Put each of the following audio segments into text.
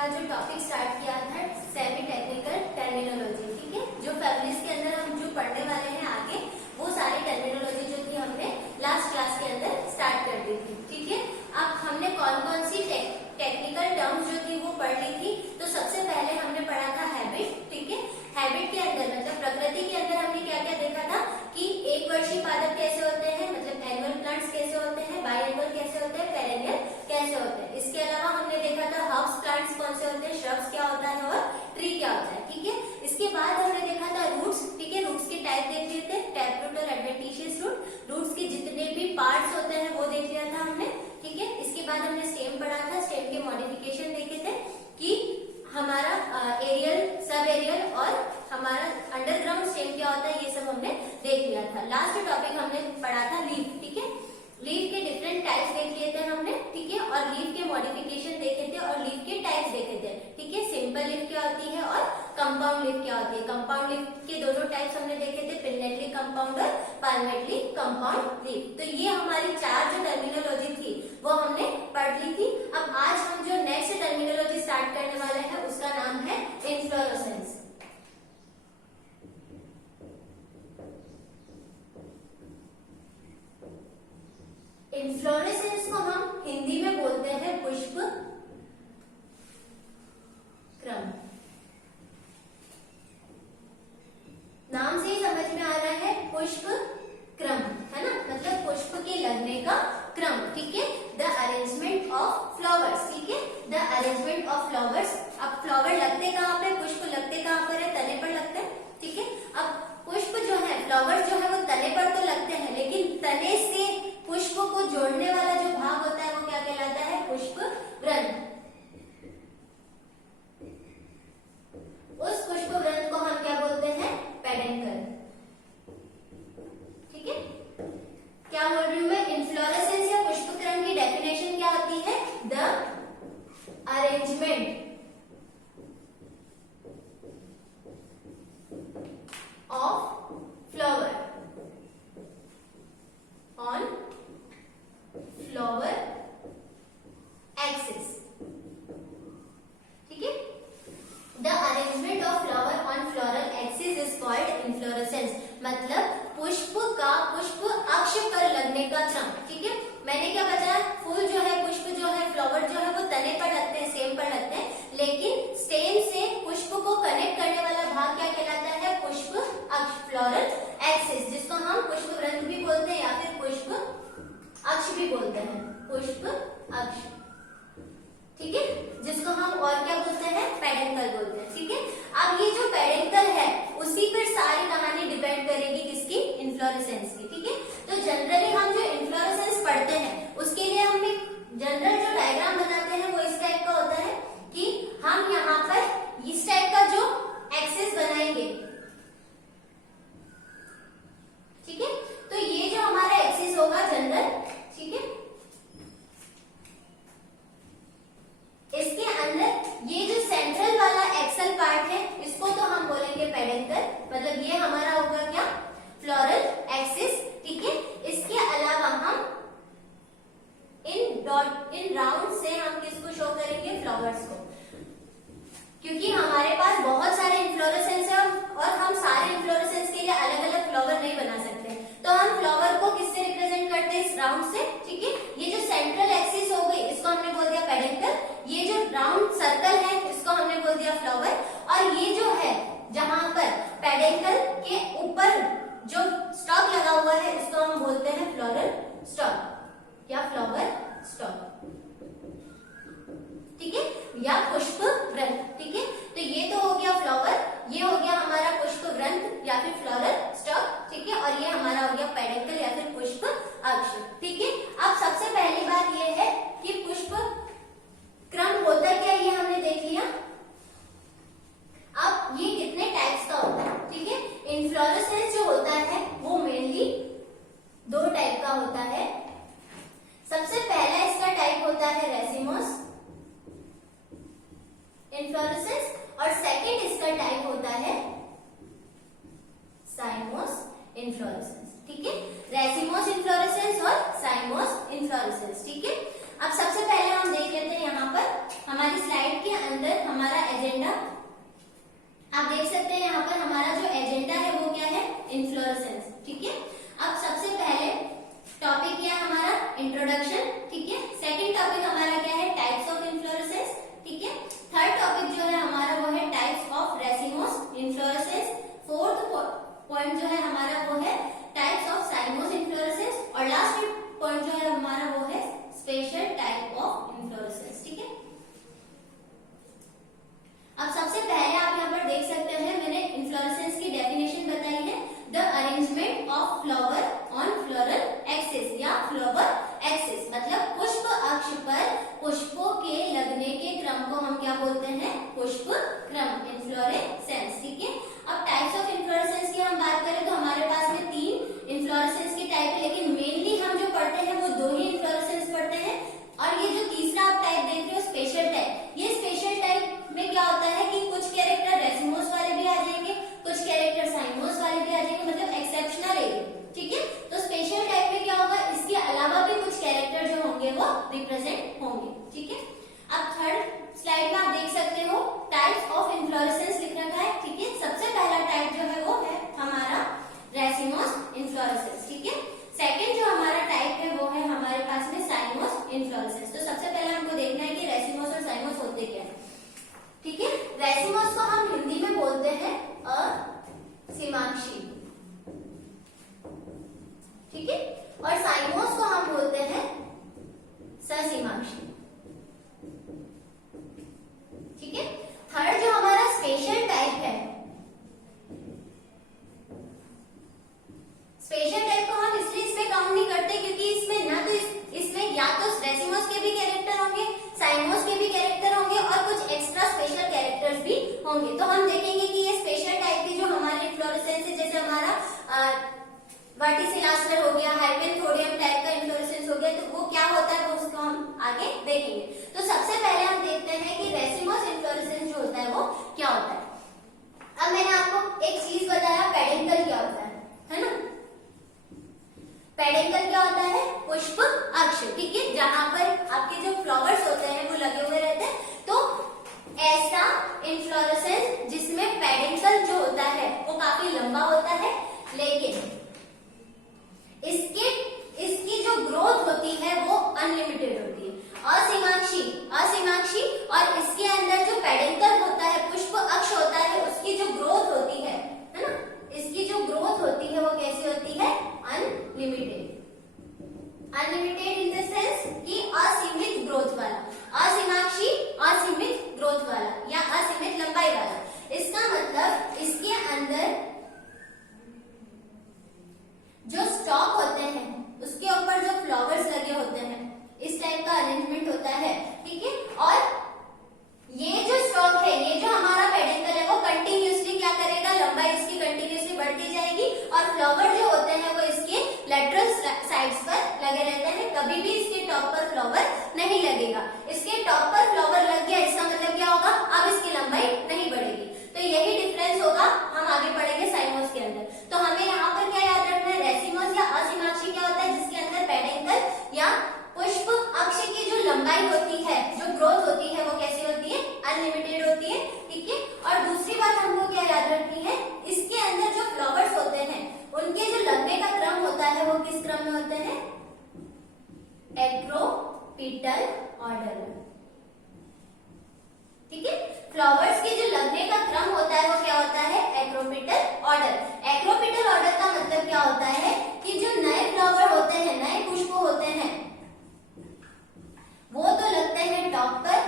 का जो topic start किया था सेमी टेक्निकल टर्मिनोलॉजी, ठीक है। जो फैमिलीज के अंदर हम जो पढ़ने वाले हैं आगे, वो सारी टर्मिनोलॉजी जो थी हमने लास्ट क्लास के अंदर स्टार्ट कर दी थी, ठीक है। अब हमने कौन कौन सी टेक्निकल टर्म्स जो थी वो पढ़ ली थी। तो सबसे पहले हमने पढ़ा था हैबिट, ठीक है। हैबिट के अंदर मतलब प्रकृति के अंदर हमने क्या क्या देखा था कि एक वर्षीय पादप कैसे होते हैं, मतलब एनुअल प्लांट्स कैसे होते हैं, बाइएनुअल कैसे होते हैं, पेरेनियल कैसे होते हैं। इसके अलावा हमने देखा था हर्ब्स प्लांट्स कौन से होते हैं, श्रब्स क्या होता है और ट्री क्या होता है, ठीक है। इसके बाद हमने देखा था रूट्स, ठीक है। रूट्स के टाइप देख लिए थे, टैप रूट और एडवेंटिशियस रूट। रूट्स के जितने भी पार्ट्स होते हैं वो देख लिया था हमने, ठीक है। इसके बाद हमने स्टेम पढ़ा था, स्टेम के मॉडिफिकेशन देखे थे कि हमारा एरियल, सब एरियल और हमारा अंडरग्राउंड स्टेम क्या होता है, ये सब हमने देख लिया था। लास्ट टॉपिक हमने पढ़ा था लीफ, ठीक है। लीफ के डिफरेंट टाइप्स देख लिए थे हमने, ठीक है। और लीफ के मॉडिफिकेशन देखे थे और लीफ के टाइप्स देखे थे, ठीक है। सिंपल लीफ क्या होती है और कंपाउंड लीफ क्या होती है। कंपाउंड लीफ के दोनों टाइप्स हमने देखे थे, पिन्नेटली कंपाउंड और परमेटली कंपाउंड लीफ। तो ये हमारी चार जो टर्मिनोलॉजी थी वो हमने पढ़ ली थी। अब आज हम जो नेक्स्ट टर्मिनोलॉजी स्टार्ट करने वाले हैं उसका नाम है इन्फ्लोरेसेंस। इन्फ्लोरेसेंस को हम हिंदी में बोलते हैं पुष्प क्रम। नाम से ही समझ में आ रहा है पुष्प क्रम, है ना, मतलब पुष्प के लगने का क्रम, ठीक है। द अरेंजमेंट ऑफ फ्लावर्स, ठीक है, द अरेंजमेंट ऑफ फ्लावर्स। अब फ्लावर लगते कहाँ पे, पुष्प लगते कहाँ पर है, तने पर लगते हैं, ठीक है। अब पुष्प जो है, फ्लावर्स जो है वो तने पर तो लगते हैं, लेकिन तने से पुष्प को जोड़ने वाला जो भाग होता है वो क्या कहलाता है, पुष्प ग्रंथ। उस पुष्प ग्रंथ को हम क्या बोलते हैं, पेडेंकल, ठीक है। क्या बोल रही हूं मैं, इन्फ्लोरेसेंस या पुष्पक्रम की डेफिनेशन क्या होती है, the arrangement of flower on flower axis, ठीक है। The arrangement of flower on floral axis is called inflorescence, मतलब पुष्प का पुष्प अक्ष पर लगने का क्रम, ठीक है। मैंने क्या बताया, फूल जो है, पुष्प जो है, फ्लावर जो है वो तने पर लगते हैं, स्टेम पर लगते हैं, लेकिन स्टेम से पुष्प को कनेक्ट करने वाला भाग क्या कहलाता है, पुष्प अक्ष, फ्लोरल एक्सिस, जिसको हम पुष्प ग्रंथ भी बोलते हैं या फिर पुष्प अक्ष भी बोलते हैं, पुष्प अक्ष, ठीक है। जिसको हम और क्या बोलते हैं, पेडेंकल बोलते हैं, ठीक है। अब ये जो पेडेंकल है उसी पर सारी कहानी डिपेंड करेगी किसकी, इन्फ्लोरेसेंस की, ठीक है। तो जनरली हम जो इन्फ्लोरेसेंस पढ़ते हैं उसके लिए हम एक जनरल जो डायग्राम बनाते हैं वो इस टाइप का होता है कि हम यहाँ पर इस टाइप का जो एक्सिस बनाएंगे, ठीक है। तो ये जो हमारा एक्सिस होगा जनरल, ठीक है, इसके अंदर ये जो सेंट्रल वाला एक्सल पार्ट है इसको तो हम बोलेंगे पेडेंकल, मतलब ये हमारा होगा क्या, फ्लोरल एक्सिस, ठीक है। इसके अलावा हम इन राउंड से हम किसको शो करेंगे, फ्लावर्स को, क्योंकि हमारे पास बहुत सारे इन्फ्लोरेसेंस है और हम सारे इन्फ्लोरेसेंस के लिए अलग अलग फ्लावर नहीं बना सकते, तो हम फ्लावर को किससे रिप्रेजेंट करते हैं, इस राउंड से, ठीक है। ये जो सेंट्रल एक्सिस हो गई इसको हमने बोल दिया पेडेंकल, ये जो राउंड सर्कल है इसको हमने बोल दिया फ्लावर, और ये जो है जहां पर पेडेंकल के ऊपर जो स्टॉक लगा हुआ है इसको हम बोलते हैं फ्लोरल स्टॉक या फ्लावर स्टॉक, ठीक है, या पुष्प ग्रंथ, ठीक है। तो ये तो हो गया फ्लावर, ये हो गया हमारा पुष्प ग्रंथ या फिर फ्लोरल स्टॉक, ठीक है। और ये हमारा हो गया पेडेंकल या फिर पुष्प अक्ष, ठीक है। अब सबसे पहली बात ये है कि पुष्प क्रम होता क्या, ये हमने देख लिया। अब ये कितने टाइप्स का होता है, ठीक है। इन्फ्लोरेसेंस जो होता है वो मेनली दो टाइप का होता है। सबसे पहला इसका टाइप होता है रेसिमोस इन्फ्लोरेसेंस और सेकंड इसका टाइप होता है साइमोस इन्फ्लोरेसेंस, ठीक है। रेसिमोस इन्फ्लोरेसेंस और साइमोस इन्फ्लोरेसेंस, ठीक है। अब सबसे पहले हम देख लेते हैं यहाँ पर हमारी स्लाइड के अंदर अंदर हमारा एजेंडा आप देख सकते हैं। यहाँ पर हमारा जो एजेंडा है वो क्या है, इन्फ्लोरेसेंस। ठीक है, अब सबसे पहले टॉपिक क्या है हमारा, इंट्रोडक्शन। ठीक है, सेकंड टॉपिक हमारा क्या है, टाइप्स ऑफ इन्फ्लोरेसेंस। ठीक है, थर्ड टॉपिक जो है हमारा वो है types of racemose inflorescence. Fourth point जो है हमारा वो है टाइप्स ऑफ साइमोस इन्फ्लोरेसेंस। और लास्ट पॉइंट जो है हमारा वो है स्पेशल टाइप ऑफ इन्फ्लोरेसेंस। ठीक है, अब सबसे पहले आप यहाँ पर देख सकते हैं मैंने इन्फ्लोरेसेंस की डेफिनेशन बताई है, the arrangement of flower on floral axis या फ्लावर एक्सिस, मतलब पुष्प अक्ष पर पुष्पों के लगने के क्रम को हम क्या बोलते हैं, पुष्प क्रम, इन्फ्लोरेसेंस। ठीक है, अब टाइप्स ऑफ इन्फ्लोरेसेंस की हम बात करें तो हमारे पास में 3 इन्फ्लोरेसेंस की टाइप है, लेकिन मेनली हम जो पढ़ते हैं वो 2 ही इन्फ्लोरेसेंस पढ़ते हैं। और ये जो तीसरा आप टाइप देख रहे हो स्पेशल टाइप, ये स्पेशल टाइप में क्या होता है कि कुछ कैरेक्टर रेसिमोस वाले भी आ जाएंगे, कुछ कैरेक्टर साइमोस वाले भी आ जाएंगे, मतलब एक्सेप्शनल एरिया। ठीक है, तो स्पेशल टाइप में क्या होगा, इसके अलावा भी कुछ कैरेक्टर जो होंगे वो रिप्रेजेंट होंगे। ठीक है, अब थर्ड स्लाइड में आप देख सकते हो टाइप्स ऑफ इन्फ्लोरेसेंस लिख रखा है। ठीक है, सबसे पहला टाइप जो है वो है हमारा रेसिमोस इन्फ्लोरेसेंस। ठीक है, सेकंड जो हमारा टाइप है वो है हमारे पास में साइमोस इन्फ्लोरेसेंस। तो सबसे पहले हमको देखना है कि रेसिमोस और साइमोस होते क्या है। ठीक है, रेसिमोस को हम हिंदी में बोलते हैं असीमांशी। ठीक है, और साइमोस को हम बोलते हैं ससीमांशी। ठीक है, थर्ड जो हमारा स्पेशल टाइप है, स्पेशल टाइप को हम इसलिए इसमें काउंट नहीं करते क्योंकि इसमें ना तो इसमें या तो रेसिमोस के भी कैरेक्टर होंगे, साइमोस के भी कैरेक्टर होंगे और कुछ एक्स्ट्रा स्पेशल कैरेक्टर्स भी होंगे। तो हम देखेंगे कि ये स्पेशल टाइप की जो हमारे इन्फ्लोरेसेंस है, जैसे हमारा वर्टिसिलास्टर हो गया, हाइपेनथोडियम टाइप का इन्फ्लोरेसेंस हो गया, तो वो क्या होता है वो उसको हम आगे देखेंगे। तो सबसे पहले हम देखते हैं कि रेसिमोस इन्फ्लोरेसेंस जो होता है वो क्या होता है। अब मैंने आपको एक चीज बताया, पेडेंकल क्या होता है ना। पेडेंकल क्या होता है, पुष्प अक्ष। ठीक है, जहां पर आपके जो फ्लावर्स होते हैं वो लगे हुए रहते हैं। तो ऐसा इन्फ्लोरेसेंस जिसमें पेडेंकल जो होता है वो काफी लंबा होता है, लेकिन इसकी जो ग्रोथ होती है वो अनलिमिटेड होती है, असीमांशी। और इसके अंदर जो पेडेंकल होता है, पुष्प अक्ष होता है, उसकी जो ग्रोथ होती है ना, इसकी जो ग्रोथ होती है वो कैसी होती है, unlimited. Unlimited in the sense कि असीमित ग्रोथ वाला, असीमांशी असीमित ग्रोथ वाला या असीमित लंबाई वाला। इसका मतलब इसके अंदर जो स्टॉक होते हैं उसके ऊपर जो फ्लावर्स लगे होते हैं, इस टाइप का अरेंजमेंट होता है। ठीक है, और ये जो स्टॉक है, ये जो हमारा पेडेंकल है वो कंटिन्यूअसली क्या करेगा, लंबाई इसकी कंटिन्यूअसली बढ़ती जाएगी और फ्लावर जो होते हैं वो इसके लेटरल साइड्स पर लगे रहते हैं, कभी भी इसके टॉप पर फ्लावर नहीं लगेगा। इसके टॉप पर फ्लावर लग गया, इसका मतलब क्या होगा, अब इसकी लंबाई नहीं बढ़ेगी। तो यही डिफरेंस होगा, हम आगे पढ़ेंगे साइमोस के अंदर। तो हमें यहाँ पर क्या याद रखना है, रेसिमोस या असीमांशी क्या होता है, जिसके अंदर पेडेंकल या पुष्प अक्ष की जो लंबाई होती है, जो ग्रोथ होती है वो कैसी होती है, अनलिमिटेड होती है। ठीक है, और दूसरी बात हमको क्या याद रखनी है, इसके अंदर जो फ्लावर्स होते हैं उनके जो लगने का क्रम होता है वो किस क्रम में होते हैं, एक्रोपिटल ऑर्डर में। ठीक है, फ्लावर्स के जो लगने का क्रम होता है वो क्या होता है, एक्रोपिटल ऑर्डर। एक्रोपिटल ऑर्डर का मतलब क्या होता है कि जो नए फ्लावर होते हैं, नए पुष्प होते हैं, वो तो लगते हैं टॉप पर,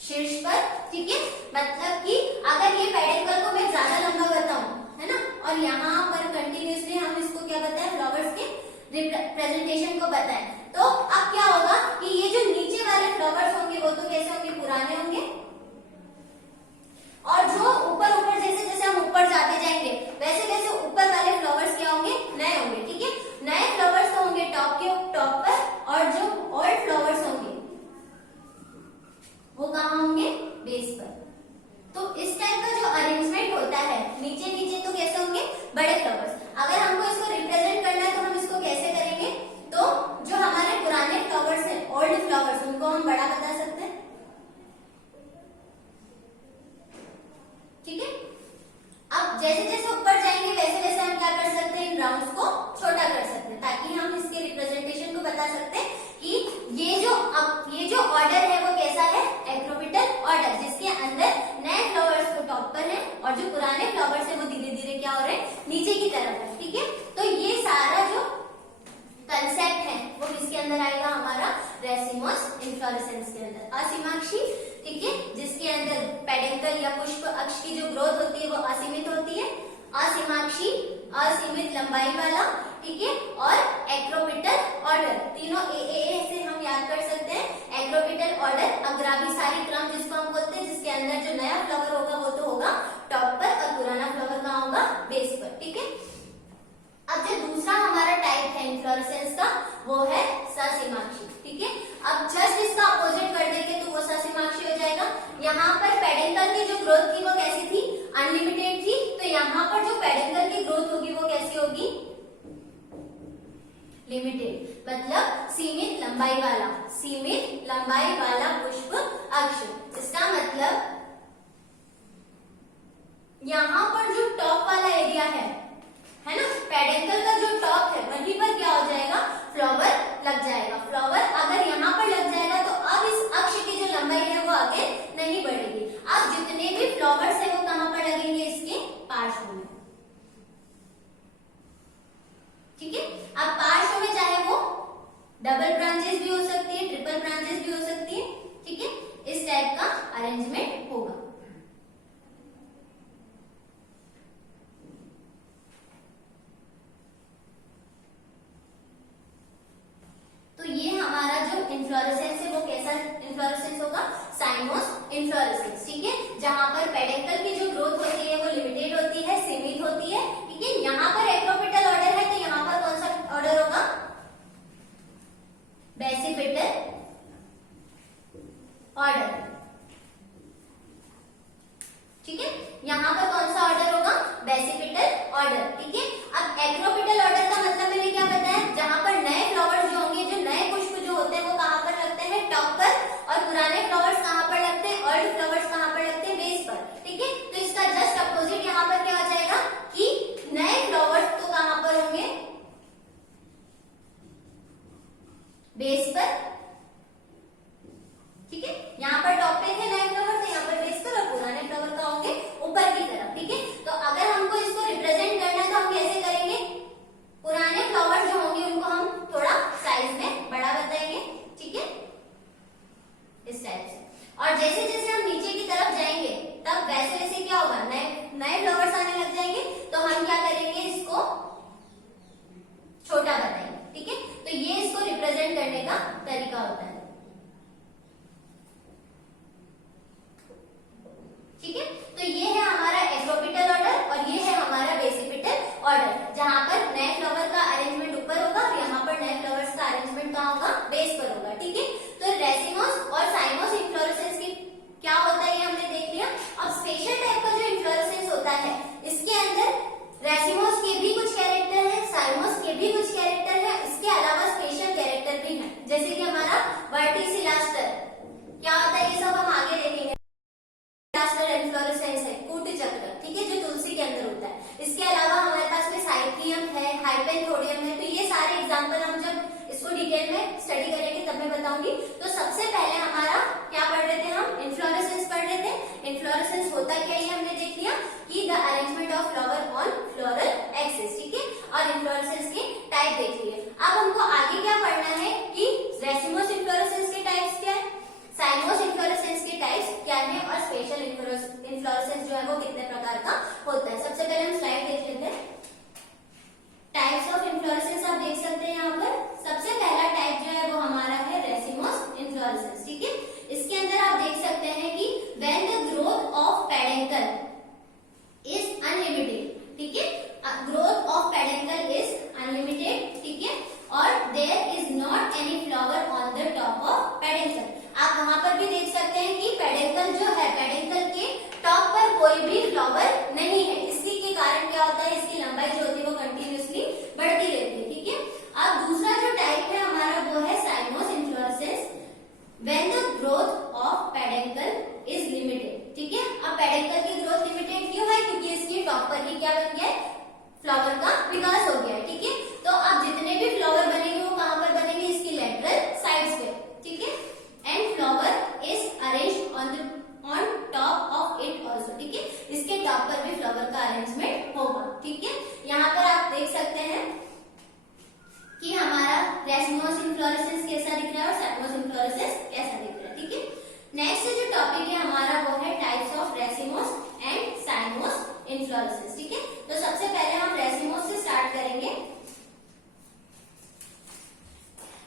शीर्ष पर। ठीक है, मतलब कि अगर ये पेडेंकल को मैं ज्यादा लंबा बताऊं, है ना, और यहाँ पर कंटिन्यूअसली हम इसको क्या बताएं, फ्लावर्स के रिप्रेजेंटेशन को बताएं, तो अब क्या होगा कि ये जो नीचे वाले फ्लावर्स होंगे वो तो कैसे होंगे, पुराने होंगे, और जो ऊपर ऊपर जैसे जैसे हम ऊपर जाते जाएंगे वैसे वैसे ऊपर वाले फ्लावर्स क्या होंगे, नए होंगे। ठीक है, नए फ्लावर्स तो होंगे टॉप पर, और जो ओल्ड फ्लावर्स होंगे वो कहाँ होंगे, बेस पर। तो इस टाइप का जो अरेंजमेंट होता है, नीचे नीचे तो कैसे होंगे, बड़े फ्लावर्स। अगर हमको इसको रिप्रेजेंट करना है तो हम इसको कैसे करेंगे, तो जो हमारे पुराने फ्लावर्स हैं, ओल्ड फ्लावर्स, उनको हम बड़ा बता सकते हैं। जैसे जैसे ऊपर जाएंगे वैसे वैसे हम क्या कर सकते हैं, इन राउंड्स को छोटा कर सकते हैं, ताकि हम इसके रिप्रेजेंटेशन को बता सकते हैं कि ये जो ऑर्डर है वो कैसा है, एक्रोबिटल ऑर्डर, जिसके अंदर नए फ्लावर्स तो टॉप पर है और जो पुराने फ्लावर्स है वो धीरे धीरे क्या हो रहे हैं, नीचे की तरफ है। ठीक है, तो ये सारा जो कंसेप्ट है वो किसके अंदर आएगा, हमारा रेसिमोस इन्फ्लोरेसेंस के अंदर। असीमाक्षी, ठीक है, जिसके अंदर पेडेंकल या पुष्प अक्ष की जो ग्रोथ होती है वो असीमित होती है। असीमाक्षी, असीमित लंबाई वाला, ठीक है, और एक्रोपिटल ऑर्डर, तीनों ए से हम याद कर सकते हैं। एक्रोपिटल ऑर्डर अग्राभिसारी क्रम जिसको हम बोलते हैं, जिसके अंदर जो नया फ्लावर होगा वो तो होगा टॉप पर और पुराना फ्लावर कहाँ होगा, बेस पर। ठीक है, अब जो दूसरा हमारा टाइप है इन्फ्लोरेसेंस का वो है ससीमाक्षी। ठीक है, अब जस्ट इसका अपोजिट कर देंगे तो वो ससीमाक्षी हो जाएगा। यहाँ पर पेडेंकल की जो ग्रोथ थी वो कैसी थी, अनलिमिटेड थी, तो यहाँ पर जो पेडेंकल की ग्रोथ होगी वो कैसी होगी, लिमिटेड, मतलब सीमित लंबाई वाला, सीमित लंबाई वाला पुष्प अक्ष। इसका मतलब यहाँ पर जो टॉप वाला एरिया है ना, पेडेंकल का जो टॉप है वहीं पर क्या हो जाएगा, फ्लावर लग जाएगा। फ्लावर अगर यहाँ पर लग जाएगा तो अब इस अक्ष की जो लंबाई है वो आगे नहीं बढ़ेगी। अब जितने भी फ्लावर्स है वो कहाँ पर लगेंगे, इसके पार्श्व में। ठीक है, अब पार्श्व में चाहे वो डबल ब्रांचेस भी हो सकती है, ट्रिपल ब्रांचेस भी हो सकती है। ठीक है, इस टाइप का अरेंजमेंट होगा। तो ये हमारा जो इन्फ्लोरेसेंस है वो कैसा इन्फ्लोरेसेंस होगा, साइमोस इन्फ्लोरेसेंस। ठीक है, जहां पर पेडेंकल की जो ग्रोथ होती है वो लिमिटेड होती है, सीमित होती है। ठीक है, यहाँ पर एक्रोपिटल ऑर्डर है तो यहाँ पर कौन सा ऑर्डर होगा, बेसिपिटल ऑर्डर। ठीक है, यहाँ पर कौन सा ऑर्डर होगा, बेसिपिटल ऑर्डर। ठीक है, अब एक्रोपिटल ऑर्डर का मतलब मैंने क्या बताया, जहां पर नए फ्लावर्स जो होंगे, जो नए पुष्प जो होते हैं वो कहाँ पर लगते हैं, टॉप पर, और पुराने फ्लावर्स कहाँ पर लगते हैं, ओल्ड फ्लावर्स कहाँ पर लगते हैं, बेस पर। ठीक है, तो इसका जस्ट अपोजिट यहाँ पर क्या हो जाएगा कि नए फ्लावर्स तो कहाँ पर होंगे, बेस पर। ठीक है, यहाँ पर टॉप पे थे नए फ्लावर, तो यहाँ पर बेस पर, और पुराने फ्लावर का होंगे ऊपर की तरफ। ठीक है, तो अगर हमको इसको रिप्रेजेंट करना है तो हम कैसे करेंगे, पुराने फ्लावर जो होंगे उनको हम थोड़ा साइज में बड़ा बताएंगे। ठीक है, इस टाइप से। और जैसे जैसे हम नीचे की तरफ जाएंगे तब वैसे वैसे क्या होगा, नए फ्लावर्स आने लग जाएंगे, तो हम क्या करेंगे, इसको छोटा बताएंगे। ठीक है, तो ये इसको रिप्रेजेंट करने का तरीका होता है। ठीक है, तो ये है हमारा एक्रोपिटल ऑर्डर और ये है हमारा बेसिपिटल ऑर्डर, जहां पर नए फ्लावर का अरेंजमेंट ऊपर होगा और यहाँ पर नए फ्लावर्स का अरेंजमेंट कहाँ होगा, बेस पर होगा। ठीक है, तो रेसिमोस और साइमोस इन्फ्लोरेसेंस की क्या होता है ये हमने देख लिया। अब स्पेशल टाइप का जो इन्फ्लोरेसेंस होता है, इसके अंदर रेसिमोस के भी कुछ कैरेक्टर है, साइमोस के भी कुछ कैरेक्टर है, इसके अलावा स्पेशल कैरेक्टर भी है, जैसे कि हमारा वर्टिसिलास्टर क्या होता है, ये सब हम आगे देखेंगे। इन्फ्लोरेसेंस है कूट चक्र, ठीक है, जो तुलसी के अंदर होता है। इसके अलावा हमारे पास में साइक्लियम है, हाइपेंथोडियम है। तो ये सारे एग्जांपल हम जब इसको डिटेल में स्टडी करेंगे तब मैं बताऊंगी। तो सबसे पहले हमारा क्या पढ़ रहे थे हम, इन्फ्लोरेसेंस पढ़ रहे थे। इन्फ्लोरेसेंस होता क्या है हमने देख लिया कि the arrangement of flower on floral axis. ठीक है, और इन्फ्लोरेसेंस के टाइप देख लिए। अब हमको आगे क्या पढ़ना है कि रेसिमोस इन्फ्लोरेसेंस के टाइप्स क्या है, साइमोस इन्फ्लोरेसेंस के टाइप्स क्या है, और स्पेशल इन्फ्लोरेसेंस जो है वो कितने प्रकार का होता है। सबसे पहले हम स्लाइड देख लेते हैं। टाइप्स ऑफ इन्फ्लोरेसेंस आप देख सकते हैं यहाँ पर। सबसे पहला टाइप जो है वो हमारा है रेसिमोस इन्फ्लोरेसेंस। ठीक है, इसके अंदर आप देख सकते हैं कि when the growth of peduncle is unlimited. ठीक है, growth of peduncle is unlimited. ठीक है, और there is not any flower on the top of peduncle. आप वहां पर भी देख सकते हैं कि पेडेंकल जो है, पेडेंकल के टॉप पर कोई भी फ्लावर नहीं है। इसी के कारण क्या होता है, इसकी लंबाई जो होती है वो कंटिन्यूअसली बढ़ती रहती है। ठीक है, अब दूसरा जो टाइप है हमारा वो है cymose inflorescence when the growth of peduncle is limited. ठीक है, अब पेडेंकल की ग्रोथ लिमिटेड क्यों है, क्योंकि इसकी टॉप पर ही क्या on top of it also, ठीक है, इसके टॉप पर भी फ्लावर का अरेंजमेंट होगा, ठीक है। यहाँ पर आप देख सकते हैं कि हमारा रेसिमोस इन्फ्लोरेसेंस कैसा दिख रहा है और साइमोस इन्फ्लोरेसेंस कैसा दिख रहा है, ठीक है। नेक्स्ट जो टॉपिक है हमारा वो है types of racemose and साइमोस inflorescence, ठीक है। तो सबसे पहले हम रेसिमोस से स्टार्ट करेंगे।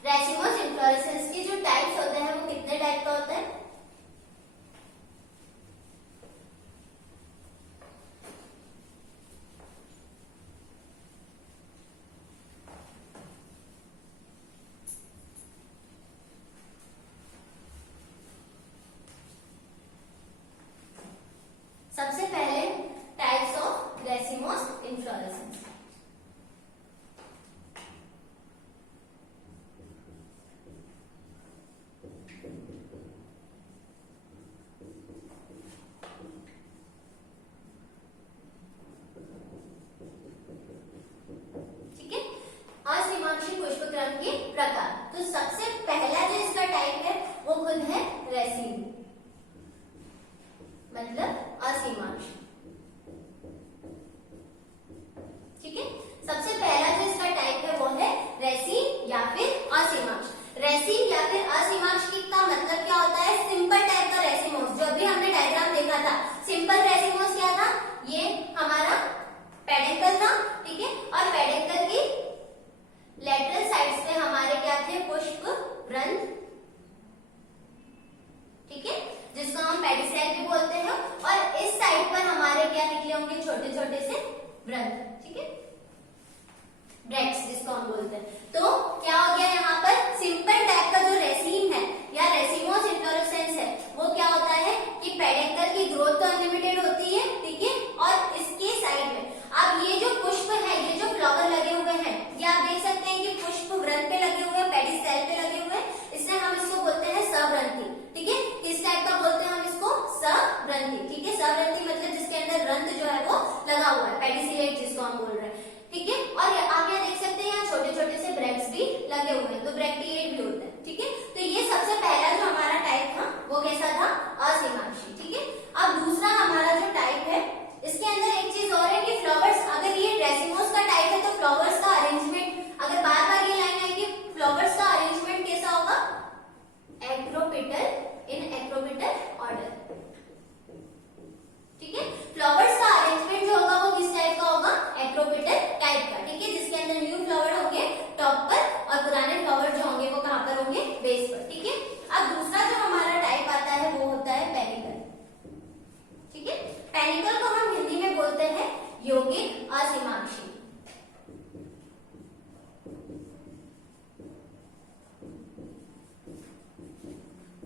रेसिमोस इन्फ्लोरेसेंस के जो टाइप्स होते हैं वो कितने टाइप का होता है? सबसे पहले टाइप्स ऑफ रेसिमोस इन्फ्लोरेसेंस। ठीक है, असीमांशी पुष्पक्रम के प्रकार। तो सबसे पहला जो इसका टाइप है वो खुद है रेसिम, मतलब असीमांश, ठीक है। सबसे पहला जो इसका टाइप है वो है रेसिम या फिर असीमांश। रेसिम या फिर असीमांश का मतलब क्या होता है? सिंपल टाइप का रेसिमोस। जो अभी हमने डायग्राम देखा था, सिंपल रेसिमोस क्या था? ये हमारा पेडिकल था, ठीक है, और पेडिकल की लेटरल साइड्स पे हमारे क्या थे? पुष्प वृंत, ठीक है, जिसको हम पेडिसेल भी बोलते हैं, और इस साइड पर हमारे क्या निकले होंगे? छोटे छोटे से वृंत, ठीक है, ब्रैक्ट्स जिसको हम बोलते हैं। तो क्या हो गया यहाँ पर? सिंपल टाइप का जो रेसिम है या रेसिमोस इन्फ्लोरेसेंस है वो क्या होता है कि पेडिकल की ग्रोथ तो अनलिमिटेड होती है, ठीक है, और इसके साइड में अब ये जो पुष्प है, ये जो फ्लावर लगे हुए हैं, ये आप देख सकते हैं कि पुष्प वृंत पे लगे हुए हैं, पेडिसेल पे लगे हुए हैं, इसलिए हम इसको बोलते हैं सवृंती, ठीक है। किस टाइप का बोलते हैं हम इसको? सवृंती, ठीक है। सवृंती मतलब जिसके अंदर रंध्र जो है वो लगा हुआ है, पेडिसिलेट जिसको हम बोल रहे हैं, ठीक है। और आप यहाँ देख सकते हैं यहाँ छोटे छोटे से ब्रैक्ट्स भी लगे हुए हैं, तो ब्रैक्टिएट भी होते हैं, ठीक है। तो ये सबसे पहला जो हमारा टाइप था वो कैसा था? असीमांशी, ठीक है। अब दूसरा हमारा जो टाइप है, इसके अंदर एक चीज और है कि फ्लावर्स, अगर ये रेसिमोस का टाइप है तो फ्लावर्स का अरेंजमेंट, अगर बार बार ये लाइन आएगी, फ्लावर्स का अरेंजमेंट कैसा होगा? एक्रोपिटल, इन एक्रोपिटल ऑर्डर, ठीक है। फ्लावर्स का अरेंजमेंट जो होगा वो किस टाइप का होगा? एक्रोपिटल टाइप का, ठीक है, जिसके अंदर न्यू फ्लावर होंगे टॉप पर और पुराने फ्लावर जो होंगे वो कहां पर होंगे? बेस पर, ठीक है। अब दूसरा जो हमारा टाइप आता है वो होता है पेनिकल, ठीक है। पेनिकल को हम हिंदी में बोलते हैं यौगिक असीमांशी,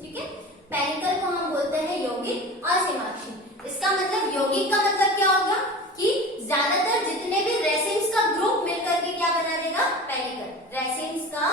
ठीक है। पेनिकल को हम बोलते हैं यौगिक असीमांशी। इसका मतलब, यौगिक का मतलब क्या होगा कि ज्यादातर जितने भी रेसिम्स का ग्रुप मिलकर के क्या बना देगा? पेनिकल। रेसिम्स का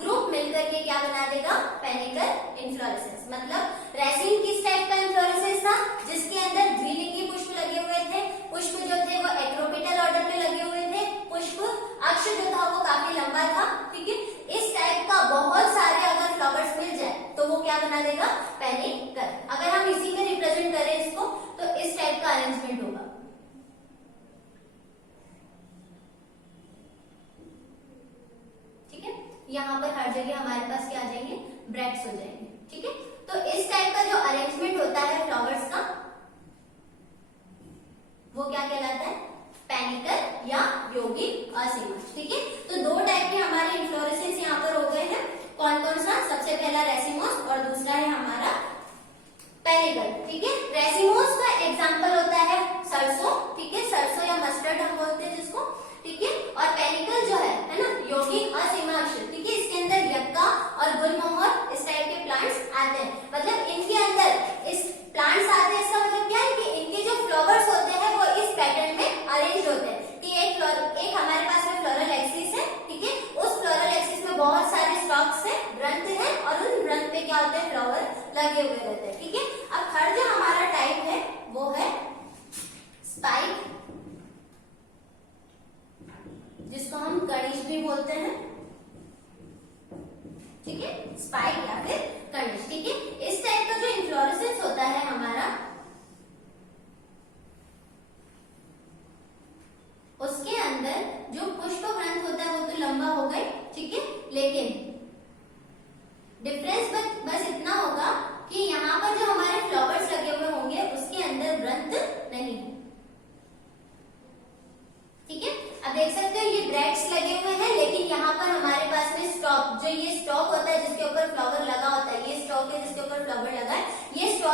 ग्रुप मिलकर के क्या बना देगा? Panicle inflorescence. मतलब रेसिम किस टाइप का इन्फ्लोरेसेंस था? जिसके अंदर द्विलिंगी पुष्प लगे हुए थे, पुष्प जो थे वो एक्रोपिटल ऑर्डर में लगे हुए थे, पुष्प अक्ष जो था वो काफी लंबा था, ठीक है। इस टाइप का बहुत सारे अगर फ्लावर्स मिल जाए तो वो क्या बना देगा? पेनिकल। अगर हम इसी में रिप्रेजेंट करें इसको तो इस टाइप का अरेंजमेंट होगा, ठीक है। यहाँ पर हर जगह हमारे पास क्या आ जाएंगे? ब्रैक्ट्स हो जाएंगे, ठीक है। तो इस टाइप का जो अरेंजमेंट होता है फ्लावर्स का वो क्या कहलाता है? पेनिकल या यौगिक असीमांश, ठीक है। तो दो टाइप के हमारे इन्फ्लोरेसेंस यहाँ पर हो गए हैं। कौन कौन सा? सबसे पहला रेसिमोस और दूसरा है हमारा पेनिकल, ठीक है। रेसिमोस का एग्जांपल होता है सरसों, ठीक है, सरसों या मस्टर्ड हम बोलते हैं जिसको, ठीक है। और पेनिकल जो है ना, यौगिक असीमांश, ठीक है, इसके अंदर यक्का और गुलमोहर इस टाइप के प्लांट्स आते हैं। मतलब इनके अंदर इस प्लांट्स आते हैं, इसका मतलब क्या है कि इनके जो फ्लावर्स होते हैं वो इस पैटर्न में अरेंज होते हैं कि एक हमारे पास में फ्लोरल एक्सिस है, ठीक है, उस फ्लोरल एक्सिस में बहुत सारे स्टॉक्स है, वृंत है, और उन वृंत पे क्या होते हैं? फ्लावर लगे हुए रहते हैं, ठीक है। अब थर्ड जो हमारा टाइप है वो है स्पाइक, जिसको हम कणिज भी बोलते हैं, ठीक है, स्पाइक या फिर कणिज, ठीक है। इस टाइप का जो इन्फ्लोरेसेंस होता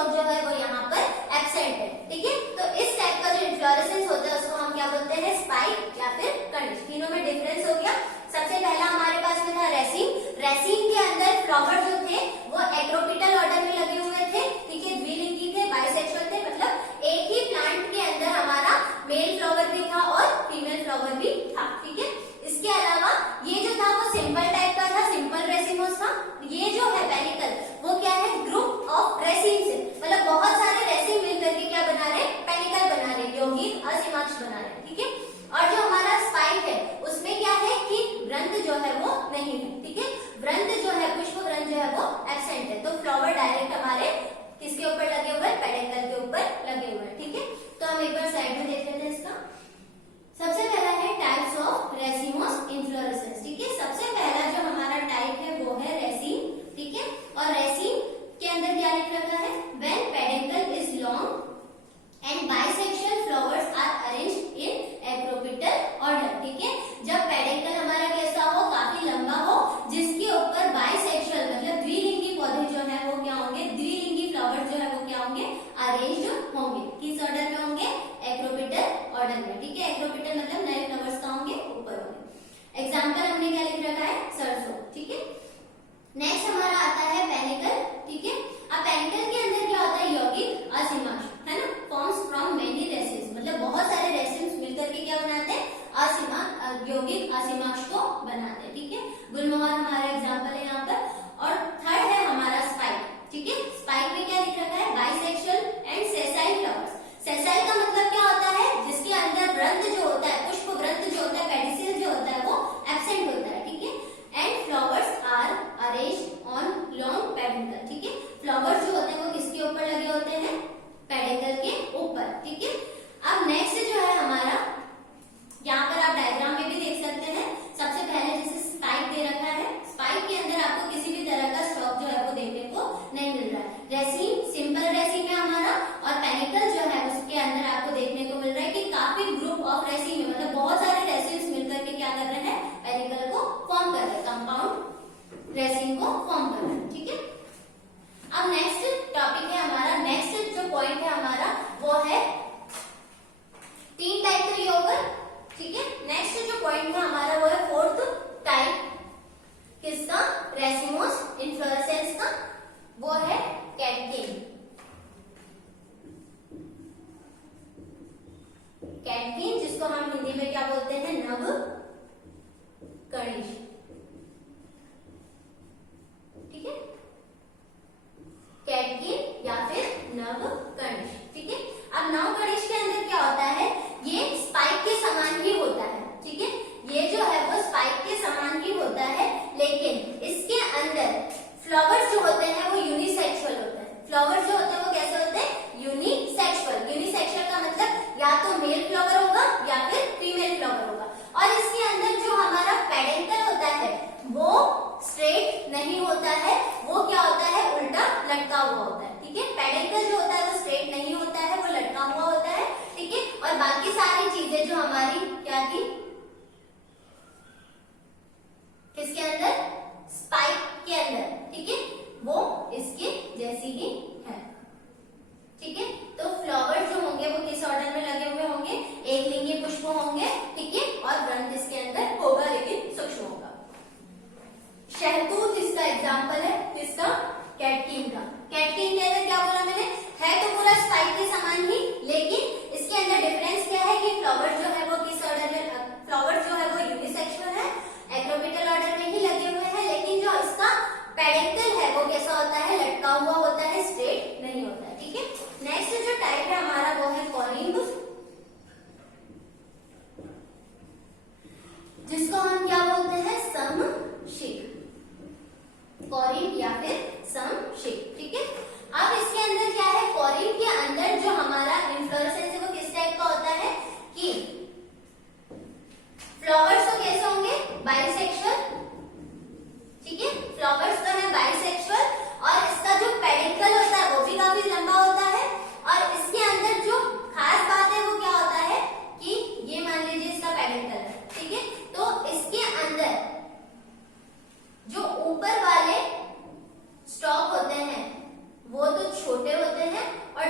स्टॉक जो है वो यहाँ पर एब्सेंट है, ठीक है। तो इस टाइप का जो इन्फ्लोरेसेंस होता है उसको हम क्या बोलते हैं, स्पाइक या फिर कनिश। तीनों में डिफरेंस हो गया। सबसे पहला हमारे पास में था रेसिन। रेसिन के अंदर फ्लावर जो थे वो एक्रोपिटल ऑर्डर में लगे हुए थे, ठीक है, द्विलिंगी थे, बाइसेक्सुअल थे, मतलब एक ही प्लांट के अंदर हमारा मेल फ्लावर भी था और फीमेल फ्लावर भी था, ठीक है। इसके अलावा ये जो था वो सिंपल टाइप का था, सिंपल रेसिमोस था। ये जो है पेनिकल वो क्या है, ग्रुप ऑफ रेसिन से, मतलब बहुत सारे रेसिन मिलकर के क्या बना रहे, पेनिकल बना रहे, यौगिक असीमाक्ष बना रहे, ठीक है। और जो हमारा स्पाइक है उसमें क्या है कि व्रंत जो है वो नहीं है, ठीक है। व्रंत जो है, पुष्प व्रंत जो है वो एब्सेंट है। तो फ्लावर डायरेक्ट हमारे किसके ऊपर लगे हुए हैं, पेडिकल के ऊपर लगे हुए हैं, ठीक है। तो हम एक बार साइड में देख लेते हैं इसका। सबसे पहला है टाइप्स ऑफ रेसिमोस इन्फ्लोरेसेंस, ठीक है। सबसे पहला जो हमारा टाइप है वो है रेसिन, ठीक है। और रेसिन के अंदर क्या लिख रखा है, when pedicel is long and bisexual flowers are arranged in acropetal order, ठीक है। जब पेडिकल हमारा कैसा हो, काफी लंबा हो, जिसके ऊपर बाइसेक्सुअल मतलब द्विलिंगी पौधे जो है वो क्या होंगे, द्विलिंगी फ्लावर्स जो है वो क्या होंगे, अरेंज्ड होंगे। किस ऑर्डर में होंगे, एक्रोपिटल ऑर्डर में, ठीक है। एक्रोपिटल मतलब नए फ्लावर्स का होंगे, ऊपर होंगे। एग्जाम्पल हमने क्या लिख रखा है, सरसों, ठीक है। नेक्स्ट हमारा आता है पेनिकल, ठीक है। अब पेनिकल के अंदर क्या होता है, यौगिक असीमाक्ष, है ना, फॉर्म्स फ्रॉम मेनी रेसिन्स, मतलब बहुत सारे रेसिन्स मिलकर के क्या बनाते हैं, यौगिक असीमाक्ष को बनाते हैं, ठीक है। गुलमोहर हमारा एग्जाम्पल है यहाँ पर। और थर्ड है हमारा स्पाइक, ठीक है। स्पाइक में क्या लिख रखा है, bisexual and sessile flowers. Sessile का मतलब क्या होता है, जिसके अंदर व्रंत जो होता है, पुष्प व्रंत जो होता है, पेडिसिल जो होता है वो एब्सेंट होता है, ठीक है। And flowers are arranged on long pedicel, ठीक है। फ्लावर्स जो होते हैं वो किसके ऊपर लगे होते हैं, पेडिकल के ऊपर, ठीक है। अब नेक्स्ट जो है हमारा, यहाँ पर आप डायग्राम में भी देख सकते हैं। सबसे पहले जैसे स्पाइक दे रखा है, स्पाइक के अंदर आपको किसी भी तरह का स्टॉक जो है वो देखने को नहीं मिल रहा है। रेसिन सिंपल रेसिन है हमारा, और पेनिकल जो है उसके अंदर आपको देखने को मिल रहा है कि काफी ग्रुप ऑफ रेसिन में, मतलब बहुत सारे रेसिन्स मिलकर के क्या कर रहे हैं, पेनिकल को फॉर्म कर रहे हैं, कंपाउंड रेसिन को फॉर्म कर रहे हैं, ठीक है। अब नेक्स्ट टॉपिक है हमारा, नेक्स्ट जो पॉइंट है हमारा वो है तीन टाइप के यौगिक, ठीक है। नेक्स्ट जो पॉइंट है हमारा वो है फोर्थ टाइप, किसका, रेसिमोस इन्फ्लोरेसेंस का, वो है कैटकिन। कैटकिन जिसको हम हिंदी में क्या बोलते हैं, नव कणिज, ठीक है। कैटकिन या फिर नव कणिज, ठीक है। अब नव कणिज के अंदर क्या होता है, ये स्पाइक के समान ही होता है, ठीक है। ये जो है वो स्पाइक के समान ही होता है, लेकिन इसके अंदर फ्लावर्स जो होते हैं वो यूनिसेक्सुअल होते हैं। फ्लावर्स जो होते हैं वो कैसे होते हैं, यूनिसेक्सुअल। यूनिसेक्सुअल का मतलब या तो मेल फ्लावर होगा या फिर फीमेल फ्लावर होगा। और इसके अंदर जो हमारा पेडिकल होता है वो स्ट्रेट नहीं होता है, वो क्या होता है, उल्टा लटका हुआ होता है, ठीक है। पेडिकल जो होता है वो स्ट्रेट नहीं होता है, वो लटका हुआ होता है, ठीक है। और बाकी सारी चीजें जो हमारी क्या थी, किसके अंदर, स्पाइक के अंदर, ठीक है, वो इसके जैसी ही है, ठीक है। तो फ्लावर जो होंगे वो किस ऑर्डर में लगे हुए होंगे, एक लिंगी पुष्प होंगे, ठीक है। और व्रंत इसके अंदर होगा लेकिन सूक्ष्म होगा। शहतूत इसका एग्जाम्पल है, किसका, कैटकिन का। कैटकिन के अंदर क्या बोला मैंने, है तो पूरा स्पाइक के समान ही, लेकिन इसके अंदर डिफरेंस क्या है कि फ्लावर जो है वो किस ऑर्डर में, फ्लावर जो है वो यूनिसेक्सुअल है, एक्रोपिटल ऑर्डर में ही लगे हुए हैं, लेकिन जो इसका पेडिकल है वो कैसा होता है, लटका हुआ होता है, स्ट्रेट नहीं होता है, ठीक है। नेक्स्ट जो टाइप है हमारा वो है कॉरिम्ब, जिसको हम क्या बोलते हैं, समशिख, कॉरिम्ब या फिर समशिख, ठीक है। अब इसके अंदर क्या है, कॉरिम्ब के अंदर जो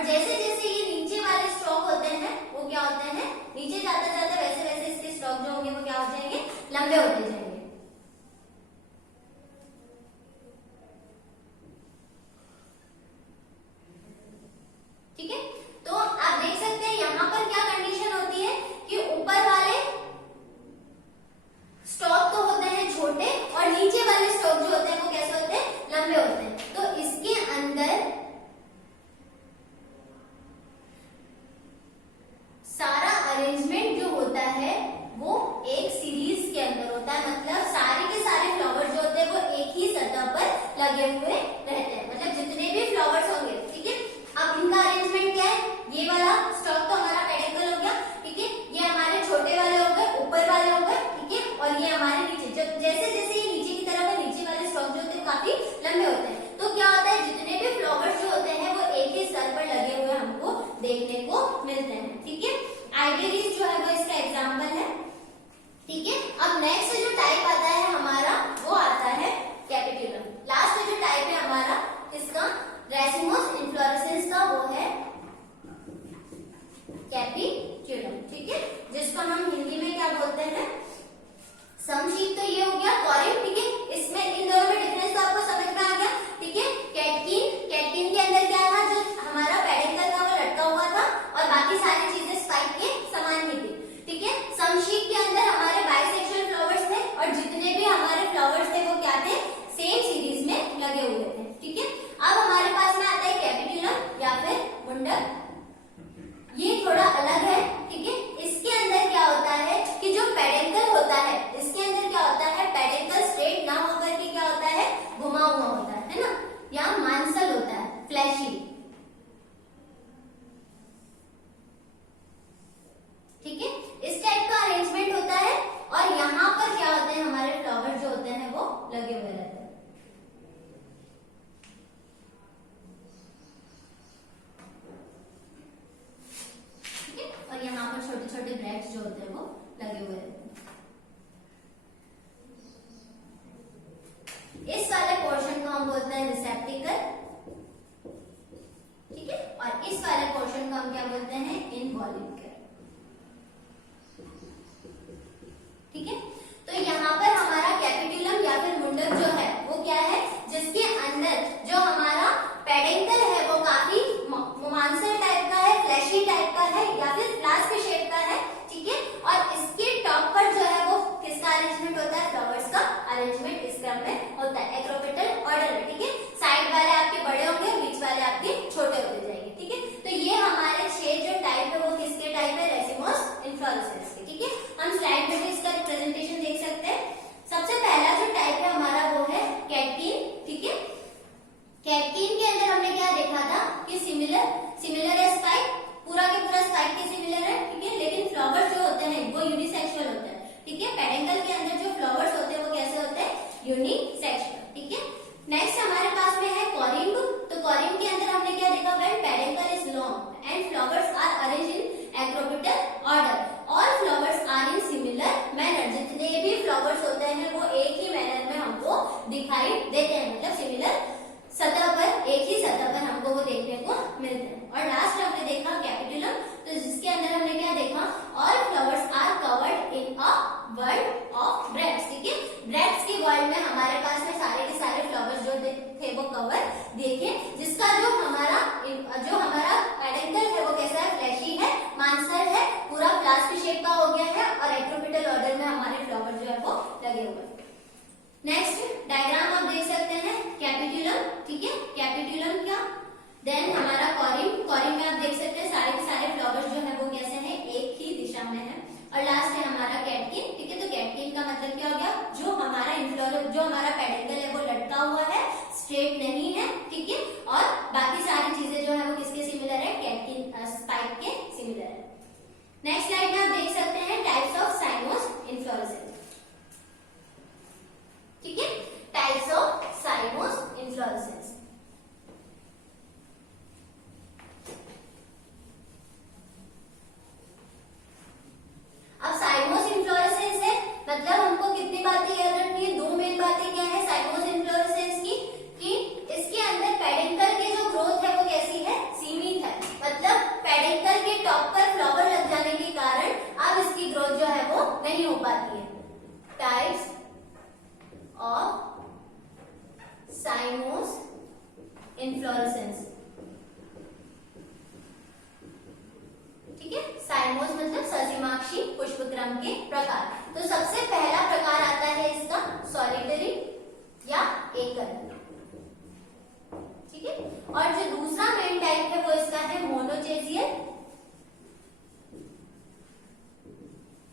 और जैसे जैसे ये नीचे वाले स्टॉक होते हैं वो क्या होते हैं, नीचे जाते जाते वैसे वैसे इसके स्टॉक जो होंगे वो क्या हो जाएंगे, लंबे होते जाएंगे। ठीक है, तो आप देख सकते हैं यहाँ पर क्या कंडीशन होती है कि ऊपर वाले स्टॉक तो होते हैं छोटे और नीचे वाले स्टॉक जो होते हैं वो कैसे होते हैं, लंबे होते हैं। तो इसके अंदर सारा अरेंजमेंट जो होता है वो एक सीरीज के अंदर होता है, मतलब सारे के सारे फ्लावर्स जो होते हैं वो एक ही सतह पर लगे हुए रहते हैं, मतलब जितने भी फ्लावर्स होंगे। ठीक है, अब इनका अरेंजमेंट क्या है, ये वाला स्टॉक तो हमारा पेडिकल हो गया। ठीक है, ये हमारे छोटे वाले हो गए, ऊपर वाले हो गए। ठीक है, और ये हमारे नीचे, जब जैसे जैसे ये नीचे की तरफ है, नीचे वाले स्टॉक जो होते हैं काफी लंबे होते हैं। तो क्या होता है, जितने भी फ्लावर्स जो होते हैं वो एक ही स्तर पर लगे हुए हमको देखने को मिलते हैं। ठीक है, आइवेरीज जो है वो इसका एग्जाम्पल है। ठीक है, अब नेक्स्ट जो टाइप आता है हमारा वो आता है कैपिट्यूलम। लास्ट जो टाइप है हमारा इसका रेसिमोस इन्फ्लोरेसेंस का वो है कैपिट्यूलम। ठीक है, जिसको हम हिंदी में क्या बोलते हैं, समशीत। तो ये हो गया कॉरिम। ठीक है, इसमें इन दोनों में डिफरेंस तो आपको समझ में आ गया। ठीक है, कैटकिन के अंदर क्या था, जो हमारा पेडिकल था वो लटका हुआ था और बाकी सारी चीजें स्पाइक के समान ही थी। ठीक है, समशीत के अंदर हमारे बाइसेक्सुअल फ्लावर्स थे और जितने भी हमारे फ्लावर्स थे वो क्या थे, सेम सीरीज में लगे हुए थे। ठीक है, अब हमारे पास में आता है कैपिट्यूलम या फिर मुंडक। ये थोड़ा अलग है। ठीक है, इसके अंदर क्या होता है कि जो पेडिकल होता है, इसके अंदर क्या होता है, पेडिकल स्ट्रेट ना होकर के क्या होता है, घुमा हुआ होता है ना, या मांसल होता है, फ्लैशी। ठीक है, इस टाइप का अरेंजमेंट होता है और यहाँ पर क्या होते हैं, हमारे फ्लावर जो होते हैं वो लगे हुए रहते हैं। ठीक है, और यहाँ पर छोटे छोटे ब्रैक्ट्स जो होते हैं वो लगे हुए रहते हैं। इस वाले पोर्शन को हम बोलते हैं रिसेप्टिकल। ठीक है, और इस वाले पोर्शन को हम क्या बोलते हैं, इनवॉल्यूकर। ठीक है, तो यहाँ पर हमारा कैपिट्यूलम या फिर मुंडक जो है वो क्या है, जिसके अंदर जो हमारा पेडिकल है वो काफी मांसल टाइप का है, फ्लैशी टाइप का है या फिर फ्लास्क शेप का है। ठीक है, और इसके टॉप पर जो है वो किसका अरेंजमेंट होता है, फ्लावर्स का अरेंजमेंट इस क्रम में होता है, एक्रोपिटल ऑर्डर में। ठीक है, साइड वाले आपके बड़े होंगे, बीच वाले आपके छोटे होते जाएंगे। ठीक है, तो ये हमारे 6 जो टाइप है वो किसके टाइप है, रेसिमोस इन्फ्लोरेसेंस के। ठीक है, हम स्लाइड में भी इसका रिप्रेजेंटेशन देख सकते हैं। सबसे पहला जो टाइप है हमारा वो है कैटकिन। ठीक है, कैटकिन के अंदर हमने क्या देखा था कि सिमिलर है स्पाइक, पूरा के पूरा स्पाइक के सिमिलर है। ठीक है, लेकिन फ्लावर्स जो होते हैं वो यूनिसेक्सुअल होते हैं। ठीक है, पेडिकल के अंदर जो फ्लावर्स होते हैं वो कैसे होते हैं, यूनिसेक्सुअल। ठीक है, नेक्स्ट हमारे पास में है कॉरिम्ब। तो कॉरिम्ब के अंदर हमने क्या देखा, when pedicel is long and flowers are arranged in acropetal order, all flowers are in similar manner. जितने भी फ्लावर्स होते हैं वो एक ही मैनर में हमको दिखाई देते हैं, मतलब सिमिलर सतह पर, एक ही सतह पर हमको वो देखने को मिलते हैं। और लास्ट हमने देखा कैपिट्यूलम, तो जिसके अंदर हमने क्या देखा, all flowers are covered in a whorl of bracts. ठीक है, ब्रैक्ट्स की वर्ल्ड में हमारे पास में सारे के सारे फ्लावर्स जो थे वो कवर देखे, जिसका जो हमारा पेडिकल है वो कैसा है, फ्लैशी है, मांसल है, पूरा फ्लास्क शेप का हो गया है और एक्रोपिटल ऑर्डर में हमारे फ्लावर जो है वो लगे हुए हैं। नेक्स्ट डायग्राम आप देख सकते हैं कैपिट्यूलम। ठीक है, कैपिट्यूलम क्या, देन हमारा कॉरिम में आप देख सकते हैं सारे के सारे फ्लावर्स जो है वो कैसे हैं, एक ही दिशा में है। और लास्ट है हमारा कैटकिन। ठीक है, तो कैटकिन का मतलब क्या हो गया, जो हमारा पेडिकल है वो लटका हुआ है, स्ट्रेट नहीं है। ठीक है, और बाकी सारी चीजें जो है वो किसके सिमिलर है, कैटकिन स्पाइक के सिमिलर है। नेक्स्ट स्लाइड में आप देख सकते हैं टाइप्स ऑफ साइमोस इन्फ्लोरेसेंस। ठीक है, टाइप्स ऑफ साइमोस इन्फ्लोरेसेंस। अब साइमोस इन्फ्लोरेसेंस है, मतलब हमको कितनी बातें याद रखनी है, 2 मेन बातें क्या है साइमोस इन्फ्लोरेसेंस की, कि इसके अंदर पेडिकल की जो ग्रोथ है वो कैसी है, सीमित है। इन्फ्लोरेसेंस, ठीक है। साइमोस मतलब सजिमाक्षी पुष्पक्रम के प्रकार। तो सबसे पहला प्रकार आता है इसका सॉलिटरी या एकल, ठीक है। और जो दूसरा मेन टाइप है वो इसका है मोनोचेजियल,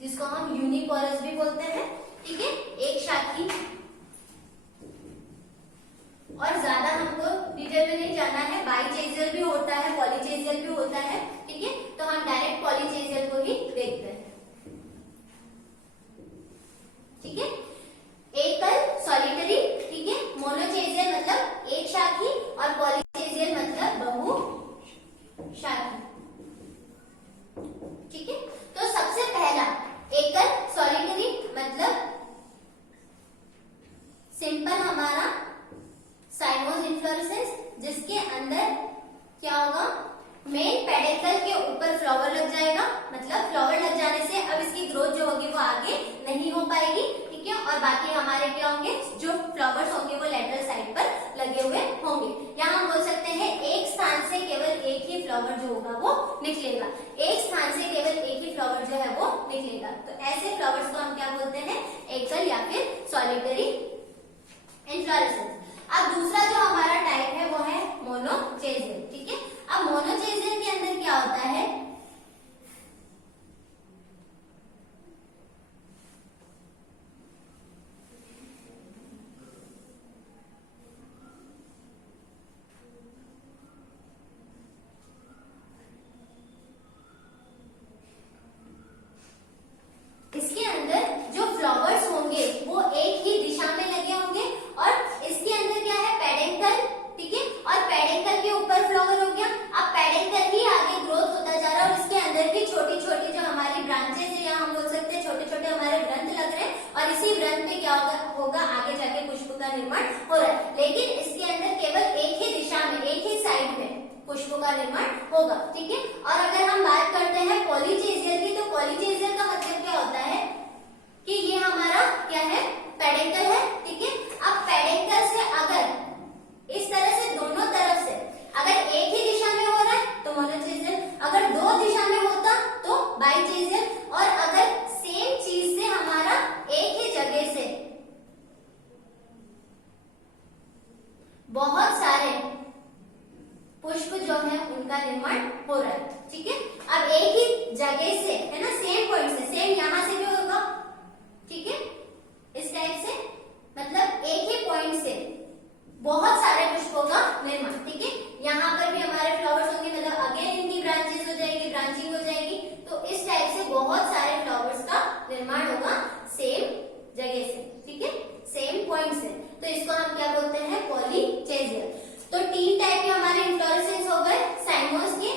जिसको हम यूनिपोरस भी बोलते हैं, ठीक है, एक शाखी। और ज्यादा हमको डिटेल में नहीं जाना है, बाइचेजियल भी होता है, पॉलीचेजियल भी होता है, ठीक है। तो हम डायरेक्ट पॉलीचेजियल को ही देखते हैं, ठीक है। एकल सॉलिटरी, ठीक है, मोनोचेजियल मतलब एक शाखी और पॉलीचेजियल मतलब बहु शाखी, ठीक है। तो सबसे पहला एकल सॉलिटरी मतलब सिंपल हमारा साइमोस इन्फ्लोरेसेंस, जिसके अंदर क्या होगा, मेन पेडिकल के ऊपर फ्लावर लग जाएगा, मतलब फ्लावर लग जाने से अब इसकी ग्रोथ जो होगी वो आगे नहीं हो पाएगी, ठीक है। और बाकी हमारे क्या होंगे, जो फ्लावर्स होंगे वो लेटरल साइड पर लगे हुए होंगे। यहाँ हम बोल सकते हैं एक स्थान से केवल एक ही फ्लावर जो होगा वो निकलेगा, एक स्थान से केवल एक ही फ्लावर जो है वो निकलेगा। तो ऐसे फ्लावर्स को हम क्या बोलते हैं, एकल या फिर सॉलिटरी इन्फ्लोरेसेंस। अब दूसरा जो हमारा टाइप है वो है मोनोचेजियल, ठीक है। अब मोनोचेजियल के अंदर क्या होता है, इसके अंदर जो फ्लावर्स होंगे वो एक ही दिशा में लगे होंगे, और इसके अंदर क्या है, पेडिकल, ठीक है। और पेडिकल के ऊपर फ्लावर हो गया, अब पेडिकल ही आगे ग्रोथ होता जा रहा है, और इसके अंदर भी छोटी छोटी जो हमारी ब्रांचेस है, या हम बोल सकते हैं छोटे छोटे हमारे ग्रंथ लग रहे हैं, और इसी ग्रंथ में क्या होगा आगे जाके पुष्प का निर्माण हो रहा है। लेकिन इसके अंदर केवल एक ही दिशा में, एक ही साइड में पुष्प का निर्माण होगा, ठीक है। और अगर हम बात करते हैं पॉलीचेजियल की, तो पॉलीचेजियल का मतलब क्या होता है कि ये हमारा क्या है, पेडिकल है, ठीक है। अब पेडिकल से अगर इस तरह से दोनों तरफ से अगर एक ही दिशा में हो रहा है तो मोनोचेजियल, अगर दो दिशा में होता तो बाइचेजियल, और अगर सेम चीज से हमारा एक ही जगह से बहुत सारे पुष्प जो है उनका निर्माण हो रहा है, ठीक है। अब एक ही जगह से है ना, सेम पॉइंट से, सेम यहां से भी होगा, ठीक है, इस टाइप से, मतलब एक ही पॉइंट से बहुत सारे पुष्पों का निर्माण, ठीक है। यहाँ पर भी हमारे फ्लावर्स होंगे, मतलब अगेन इनकी ब्रांचेस हो जाएगी, ब्रांचिंग हो जाएगी, तो इस टाइप से बहुत सारे फ्लावर्स का निर्माण होगा सेम जगह से, ठीक है, सेम पॉइंट से। तो इसको हम क्या बोलते हैं, पॉलीचेजियल। तो तीन टाइप के हमारे इन्फ्लोरेसेंस हो गए साइमोस के,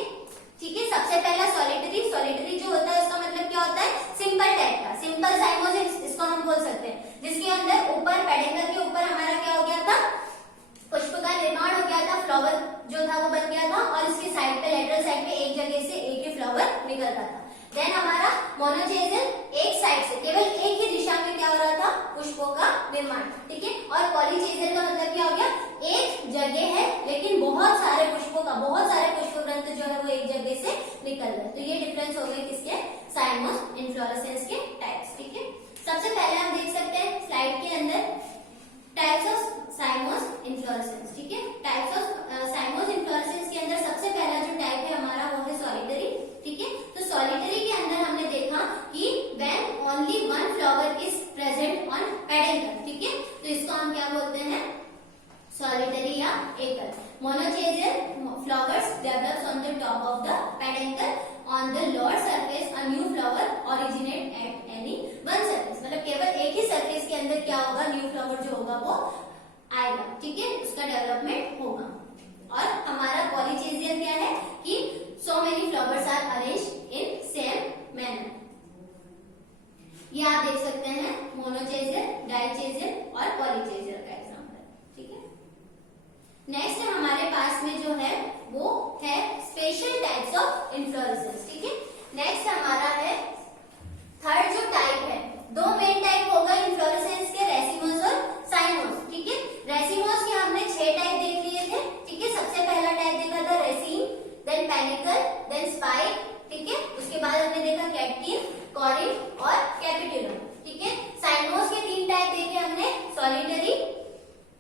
ठीक है। सबसे पहला सॉलिटरी, सॉलिटरी जो होता है उसका मतलब क्या होता है, सिंपल टाइप का, सिंपल साइमोस इसको हम बोल सकते हैं, जिसके अंदर ऊपर पेडिकल के ऊपर हमारा क्या हो गया था, पुष्प का निर्माण हो गया था, फ्लावर जो था वो बन गया था, और इसके साइड पे, लेटरल साइड पे एक जगह से एक ही फ्लावर निकलता था। देन हमारा मोनोचेजियल, एक साइड से केवल एक ही दिशा में क्या हो रहा था, पुष्पों का निर्माण, ठीक है। और पॉलीचेजियल का मतलब क्या हो गया, एक जगह है लेकिन बहुत सारे पुष्पों का, बहुत सारे पुष्पग्रंथ जो है वो एक जगह से निकल रहे। तो ये डिफरेंस हो गए किसके, साइमोस इन्फ्लोरेसेंस के टाइप्स, ठीक है। सबसे पहले हम देख सकते हैं स्लाइड के अंदर टाइप्स ऑफ साइमोस इन्फ्लोरेसेंस, ठीक है। टाइप्स ऑफ साइमोस इन्फ्लोरेसेंस के अंदर सबसे पहला जो टाइप है हमारा वो है सॉलिटरी, ठीक है। तो सॉलिटरी के अंदर हमने देखा कि when only one flower is present on pedicle, ठीक है। तो इसको हम क्या बोलते हैं, सॉलिटरी या एकल। Monochasial, flowers develops on the top of the pedicle, on the lower surface a new flower originate at any one surface, मतलब केवल एक ही सरफेस के अंदर क्या होगा, न्यू फ्लावर जो होगा वो आएगा, ठीक है, उसका डेवलपमेंट होगा। और हमारा पॉलीचेजियल क्या है कि so many flowers are arranged in same manner। ये आप देख सकते हैं मोनोचेजियल, डाइचेजियल और पॉलीचेजियल का एग्जांपल, ठीक है। नेक्स्ट हमारे पास में जो है वो है स्पेशल टाइप्स ऑफ इन्फ्लोरेसेंस, ठीक है। नेक्स्ट हमारा है थर्ड जो टाइप है, दो मेन टाइप होगा इन्फ्लोरेसेंस के, रेसिमोस और साइमोस, ठीक है। रेसिमोस के हमने 6 टाइप देख लिए थे, ठीक है। सबसे पहले पेनिकल, देन स्पाइक, ठीक है। उसके बाद हमने देखा कैटकिन, कॉरिन और कैपिटुलम, ठीक है। साइनोस के 3 टाइप देखे हमने,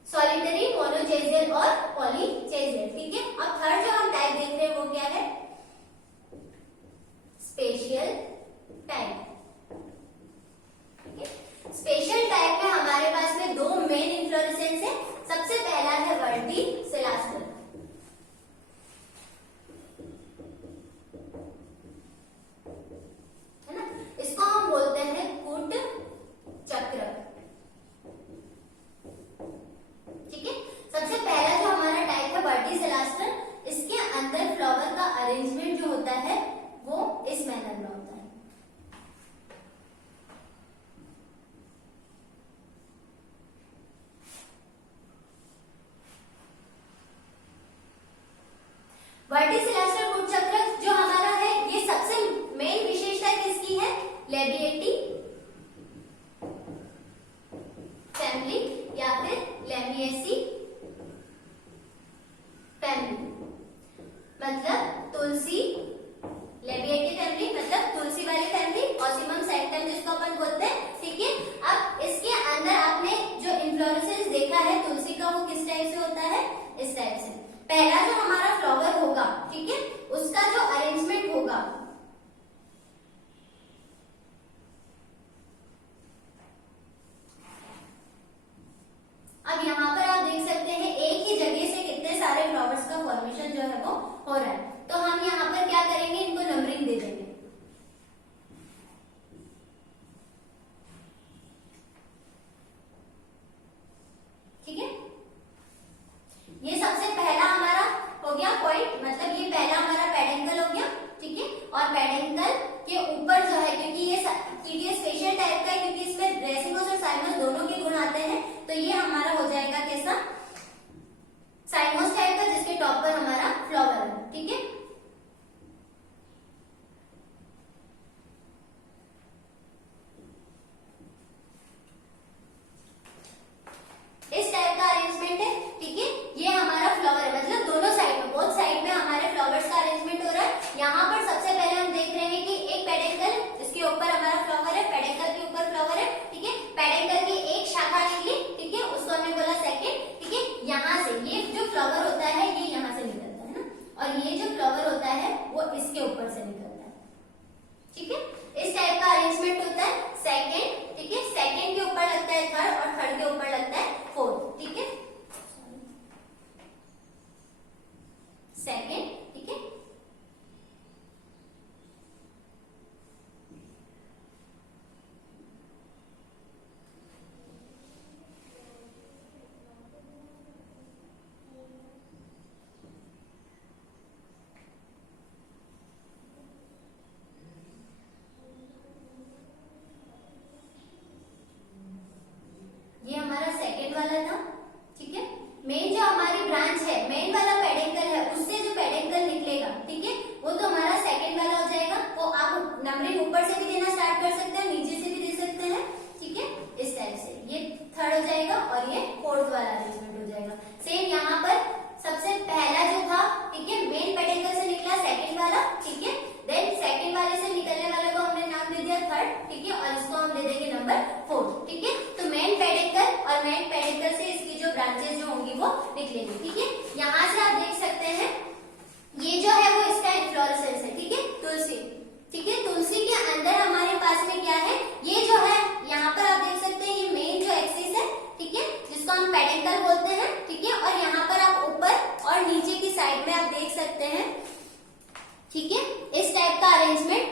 सॉलिटरी, मोनोचेजियल और पॉलीचेजियल, ठीक है। अब थर्ड जो हम टाइप देख रहे हैं वो क्या है, स्पेशियल टाइप, ठीक है। स्पेशल टाइप में हमारे पास में 2 मेन इन्फ्लोरेसेंस है। सबसे पहला है वर्टिसिलास्टर, है ना, इसको हम बोलते हैं कूट चक्र, ठीक है। सबसे पहला जो हमारा टाइप है वर्टिसिलास्टर, इसके अंदर फ्लावर का अरेंजमेंट जो होता है वो इस मैनर में होता है। वर्टिसिलास्टर कूट चक्र जो हमारा है, ये सबसे मेन विशेषता किसकी है, लेबिएटी फैमिली या फिर लेमिएसी फैमिली, मतलब तुलसी, लेबिएटी फैमिली मतलब तुलसी वाली फैमिली, ऑसिमम सैक्टम जिसको अपन बोलते हैं, ठीक है। अब इसके अंदर आपने जो इन्फ्लोरेसेंस देखा है तुलसी का, वो किस टाइप से होता है, इस टाइप से। पहला जो हमारा फ्लावर होगा, ठीक है, उसका जो अरेंजमेंट होगा, अब यहाँ पर आप देख सकते हैं एक ही जगह से कितने सारे फ्लावर्स का फॉर्मेशन जो है वो हो रहा है। तो हम यहाँ पर क्या करेंगे, इनको नंबरिंग दे देंगे, ठीक है। ये सबसे पहला हमारा हो गया पॉइंट, मतलब ये पहला हमारा पेडेंकल हो गया, ठीक है। और पेडेंकल के ऊपर जो है, क्योंकि ये स्पेशल टाइप का है, क्योंकि इसमें ड्रेसिंगोस और साइनोस दोनों के गुण आते हैं, तो ये हमारा हो जाएगा कैसा, साइनोस टाइप का, जिसके टॉप पर हमारा फ्लावर है, ठीक है। इस टाइप का अरेंजमेंट है, ठीक है। ये हमारा फ्लावर है, मतलब दोनों साइड में, बोथ साइड में हमारे फ्लावर्स का अरेंजमेंट हो रहा है। यहाँ पर सबसे पहले हम देख रहे हैं कि एक पेडेंकल, इसके ऊपर हमारा फ्लावर है, पेडेंकल के ऊपर फ्लावर है, ठीक है। पेडेंकल की एक शाखा निकली, ठीक है, उसको हमने बोला सेकंड, ठीक है। यहाँ से ये जो फ्लावर होता है ये यहाँ से निकलता है ना, और ये जो फ्लावर होता है वो इसके ऊपर से निकलता है, ठीक है। इस टाइप का अरेंजमेंट होता है सेकंड, ठीक है। सेकंड के ऊपर लगता है थर्ड और थर्ड के ऊपर लगता है फोर्थ, ठीक है, सेकंड, ठीक है। ये हमारा सेकंड वाला था, ठीक है। मेन जो हमारी ब्रांच है, मेन वाला पेडेंकल है, उससे जो पेडेंकल निकलेगा, ठीक है, वो तो हमारा सेकंड वाला हो जाएगा। वो आप नंबरिंग ऊपर से भी देना स्टार्ट कर सकते हैं, नीचे से भी दे सकते हैं, ठीक है, इस टाइप से। ये थर्ड हो जाएगा और ये फोर्थ वाला अरेंजमेंट हो जाएगा। सेम यहाँ पर सबसे पहला जो था, ठीक है, मेन पेडेंकल से निकला सेकंड वाला, ठीक है। देन सेकंड वाले से निकलने वाले को हमने नाम दे दिया थर्ड, ठीक है, और इसको हम दे देंगे नंबर 4, ठीक है। तो मेन पेडेंकल और मेन पेडेंकल से इसकी जो ब्रांचेस जो होंगी वो निकलेंगी, ठीक है। यहाँ से आप देख सकते हैं ये जो है वो इसका इन्फ्लोरेसेंस है, ठीक है, तुलसी, ठीक है। तुलसी के अंदर हमारे पास में क्या है, ये जो है यहाँ पर आप देख सकते हैं, ये मेन जो एक्सिस है, ठीक है, जिसको हम पेडेंकल बोलते हैं, ठीक है। और यहाँ पर आप ऊपर और नीचे की साइड में आप देख सकते हैं, ठीक है, इस टाइप का अरेंजमेंट।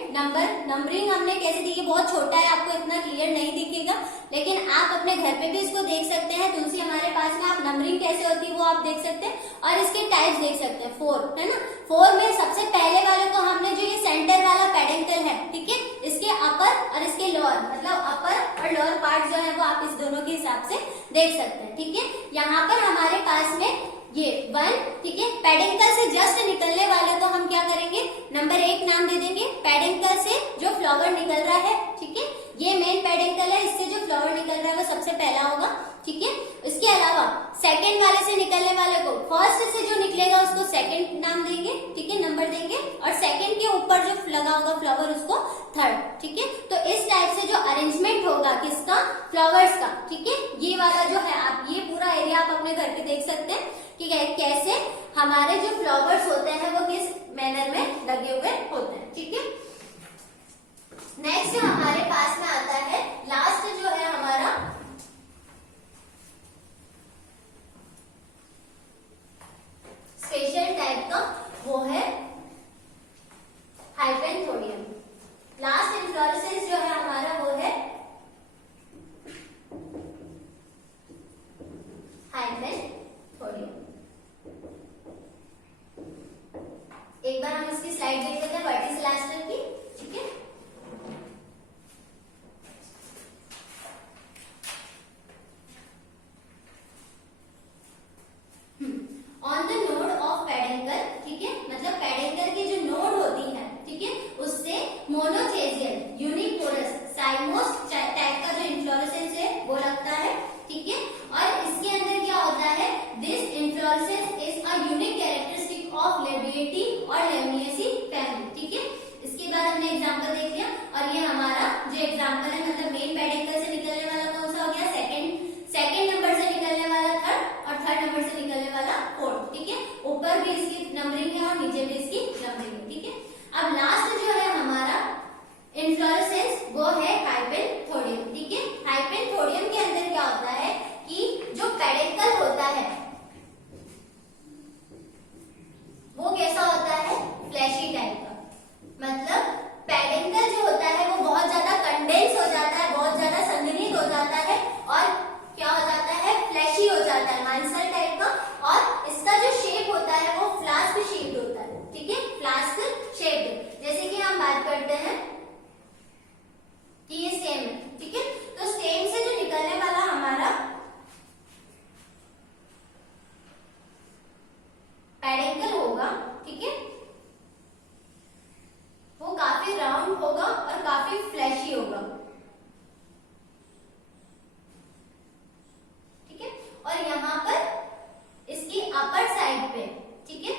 नंबरिंग हमने कैसे दी, बहुत छोटा है, आपको इतना क्लियर नहीं दिखेगा, लेकिन आप अपने घर पे भी इसको देख सकते हैं। तुलसी हमारे पास में, आप नंबरिंग कैसे होती है वो आप देख सकते हैं, और इसके टाइप्स देख सकते हैं, 4 है ना। 4 में सबसे पहले वाले को हमने, जो ये सेंटर वाला पेडेंकल है, ठीक है, इसके अपर और इसके लोअर, मतलब अपर और लोअर पार्ट जो है वो आप इस दोनों के हिसाब से देख सकते हैं, ठीक है। यहाँ पर हमारे पास में ये 1, ठीक है, पेडेंकल से जस्ट निकलने वाले को हम क्या करेंगे, नंबर 1 नाम दे देंगे। पेडेंकल से जो फ्लावर निकल रहा है, ठीक है, ये मेन पेडेंकल है, इससे जो फ्लावर निकल रहा है वो सबसे पहला होगा, ठीक है। इसके अलावा सेकंड वाले से निकलने वाले को, फर्स्ट से जो निकलेगा उसको सेकंड नाम देंगे, ठीक है, नंबर नंबर देंगे और सेकंड के ऊपर जो लगा होगा फ्लावर उसको थर्ड, ठीक है। तो इस टाइप से जो अरेंजमेंट होगा किसका, फ्लावर्स का, ठीक है। ये वाला जो है आप ये पूरा एरिया आप अपने घर पे देख सकते हैं कि कैसे हमारे जो फ्लावर्स होते हैं वो किस मैनर में लगे हुए होते हैं, ठीक है। नेक्स्ट हमारे पास में आता है लास्ट जो है हमारा स्पेशल टाइप का, वो है हाइपेंथोडियम। लास्ट इन्फ्लोरेसेंस जो है हमारा वो है हाइपेंथोडियम। एक बार हम इसकी स्लाइड देख लेते हैं वर्टिसिलास्टर की, ठीक है। ऑन द नोड ऑफ पेडेंकल, ठीक है, मतलब पेडेंकल की जो नोड होती है, ठीक है, उससे मोनोचेजियल यूनिपोरस साइमोस टाइप का जो इन्फ्लोरेसेंस है वो लगता है, ठीक है। और इसके अंदर क्या होता है, this inflorescence is a unique characteristic of Labiatae और लेमिनेसी फैमिली, ठीक है। इसके बाद हमने एग्जांपल देख लिया और ये हमारा जो एग्जांपल है मतलब मेन पेडेंकल से निकलने वाला कौन सा हो गया, सेकंड नंबर से निकलने वाला थर्ड और थर्ड नंबर से निकलने वाला फोर्थ, ठीक है। ऊपर भी इसकी नंबरिंग है और नीचे भी इसकी नंबरिंग है, ठीक है। अब लास्ट जो है हमारा इन्फ्लोरेसेंस वो है हाइपेंथोडियम, ठीक है। हाइपेंथोडियम के अंदर क्या होता है कि जो पेडेंकल होता है वो कैसा होता है, फ्लैशी टाइप का, मतलब पेडेंकल जो होता है वो बहुत ज्यादा कंडेंस हो जाता है, बहुत ज्यादा संघनित हो जाता है और क्या हो जाता है, फ्लैशी हो जाता है, मांसल टाइप का। और इसका जो शेप होता है वो फ्लास्क शेप्ड होता है, ठीक है, फ्लास्क शेप्ड। जैसे कि हम बात करते हैं कि ये स्टेम है, ठीक है, तो स्टेम से जो निकलने वाला हमारा पेडेंकल होगा, ठीक है, वो काफी राउंड होगा और काफी फ्लैशी होगा, ठीक है। और यहां पर इसकी अपर साइड पे, ठीक है,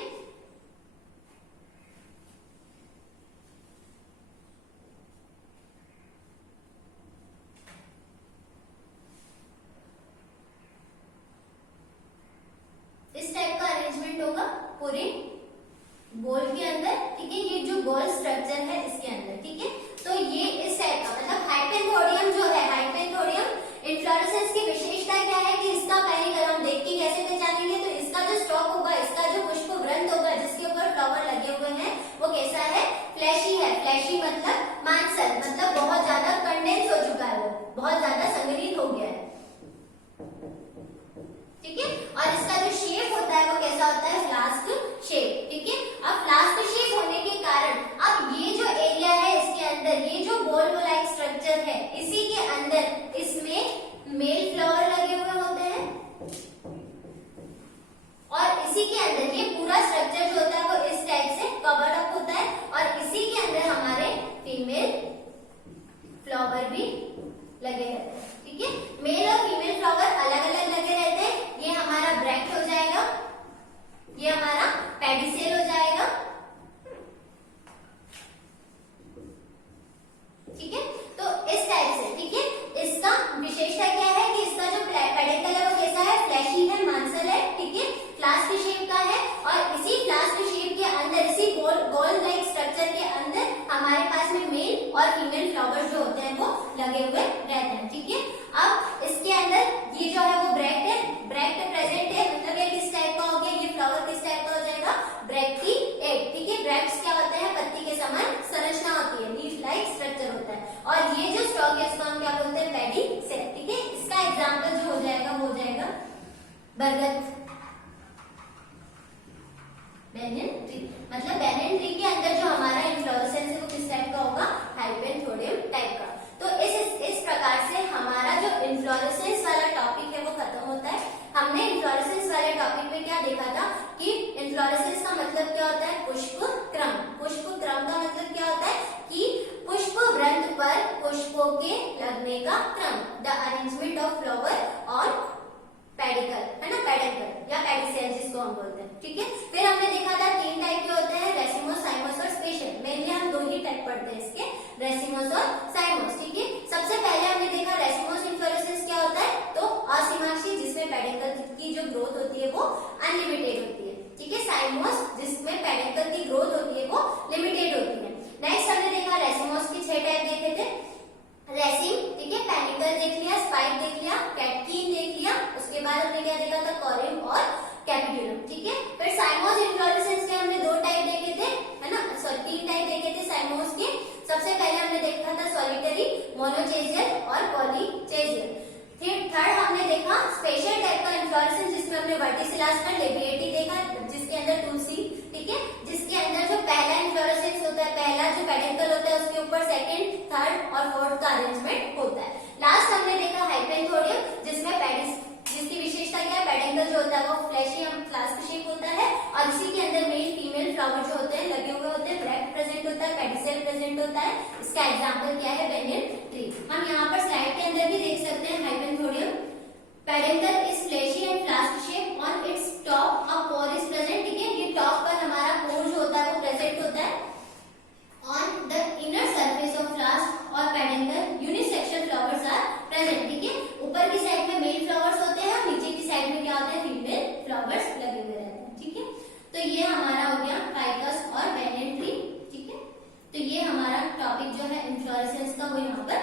इस टाइप का अरेंजमेंट होगा पूरे गोल के अंदर, ठीक है। ये जो गोल स्ट्रक्चर है इसके अंदर, ठीक है। तो ये इस टाइप का मतलब हाइपेंथोडियम जो है, हाइपेंथोडियम इन्फ्लोरेसेंस की विशेषता क्या है कि इसका पहले अगर हम देख के कैसे पहचानेंगे तो इसका जो स्टॉक होगा, इसका जो पुष्प वृंत होगा जिसके ऊपर फ्लावर लगे हुए हैं वो कैसा है, फ्लैशी है। फ्लैशी मतलब मांसल, मतलब बहुत ज्यादा कंडेंस हो चुका है, वो बहुत ज्यादा संघनित हो गया है, ठीक है। और इसका जो शेप होता है वो कैसा होता है, फ्लास्क शेप, ठीक है। अब फ्लास्क शेप होने के कारण अब ये जो एरिया है इसके अंदर, ये जो बॉल लाइक स्ट्रक्चर है, इसी के अंदर इसमें मेल फ्लावर लगे हुए होते हैं और इसी के अंदर ये पूरा स्ट्रक्चर जो होता है वो इस टाइप से कवर्ड अप होता है और इसी के अंदर हमारे फीमेल फ्लावर भी लगे रहते हैं, ठीक है। मेल और फीमेल फ्लावर अलग अलग लगे रहते हैं। ये हमारा ब्रैक्ट हो जाएगा, ये हमारा पेडिसेल हो जाएगा, ठीक है। तो इस टाइप से, ठीक है, इसका विशेषता क्या है कि इसका जो पेडिकल है वो कैसा है, फ्लैशी है, मांसल है, ठीक है, फ्लास्क शेप का है। और इसी फ्लास्क शेप के अंदर, इसी गोल लाइक स्ट्रक्चर के अंदर हमारे पास में मेल और फीमेल फ्लावर्स जो होते हैं वो लगे हुए रहते हैं, ठीक है। अब इसके अंदर ये जो है वो ब्रैक्ट है, ब्रैक्ट प्रेजेंट है, मतलब ये किस टाइप का हो गया, ये फ्लावर किस टाइप का हो जाएगा, ब्रैक्टिएट, ठीक है। ब्रैक्ट्स क्या होते हैं, पत्ती के समान संरचना होती है, लीफ लाइक स्ट्रक्चर होता है। और ये जो स्टॉक है इसको हम क्या बोलते हैं, पेडिसेल, ठीक है। इसका एग्जांपल जो हो जाएगा वो हो जाएगा बरगद, बैनियन ट्री, मतलब बैनियन ट्री के अंदर जो हमारा इन्फ्लोरेसेंस है वो किस टाइप का होगा, हाइपेंथोडियम टाइप का। तो इस प्रकार से हमारा जो इन्फ्लोरेसेंस वाला टॉपिक है वो खत्म होता है। हमने इन्फ्लोरेसेंस वाले टॉपिक में क्या देखा था कि इन्फ्लोरेसेंस का मतलब क्या होता है, पुष्प क्रम। पुष्प क्रम का मतलब क्या होता है कि पुष्प वृंत पर पुष्पों के लगने का क्रम, द अरेंजमेंट ऑफ फ्लावर और पेडिकल, है ना, पेडिकल या पेडिसेल जिसको हम बोलते हैं, ठीक है। फिर हमने देखा था 3 टाइप के होते हैं, रेसिमोस मोनोचेजियल और पॉलीचेजियल। फिर थर्ड हमने देखा स्पेशल टाइप का इन्फ्लोरेसेंस, जिसमें हमने वर्टिसिलास का लेबिएटी देखा, जिसके अंदर 2 सीड, ठीक है, जिसके अंदर जो पहला इन्फ्लोरेसेंस होता है, पहला जो पेडिकल होता है, उसके ऊपर सेकंड, थर्ड और फोर्थ का अरेंजमेंट होता है। लास्ट हमने देखा हाइपेंथोडियम, जिसमें जिसकी विशेषता क्या है, पेडिकल जो होता है वो फ्लैशी फ्लास्क शेप होता है और इसी के अंदर मेल फीमेल फ्लावर जो होते हैं लगे हुए होते हैं, ब्रैक्ट प्रेजेंट होता है, पेडिसेल प्रेजेंट होता है। इसका एग्जांपल क्या है, बेनियन ट्री। हम यहाँ पर स्लाइड के अंदर भी देख सकते हैं hypanthodium pedicle is flashy and flask shape, on its top a pour is present, ठीक है, ये टॉप पर हमारा पोर जो होता है वो प्रेजेंट होता है। On the inner surface of flask और pedicel unisexual flowers are present, ठीक है, ऊपर की साइड में मेल फ्लावर्स होते हैं और नीचे की साइड में क्या होता है, फीमेल फ्लावर्स लगे हुए रहते हैं, ठीक है। तो ये हमारा हो गया फाइकस और बेनियन ट्री, ठीक है। तो ये हमारा टॉपिक जो है इन्फ्लोरेसेंस का वो यहाँ पर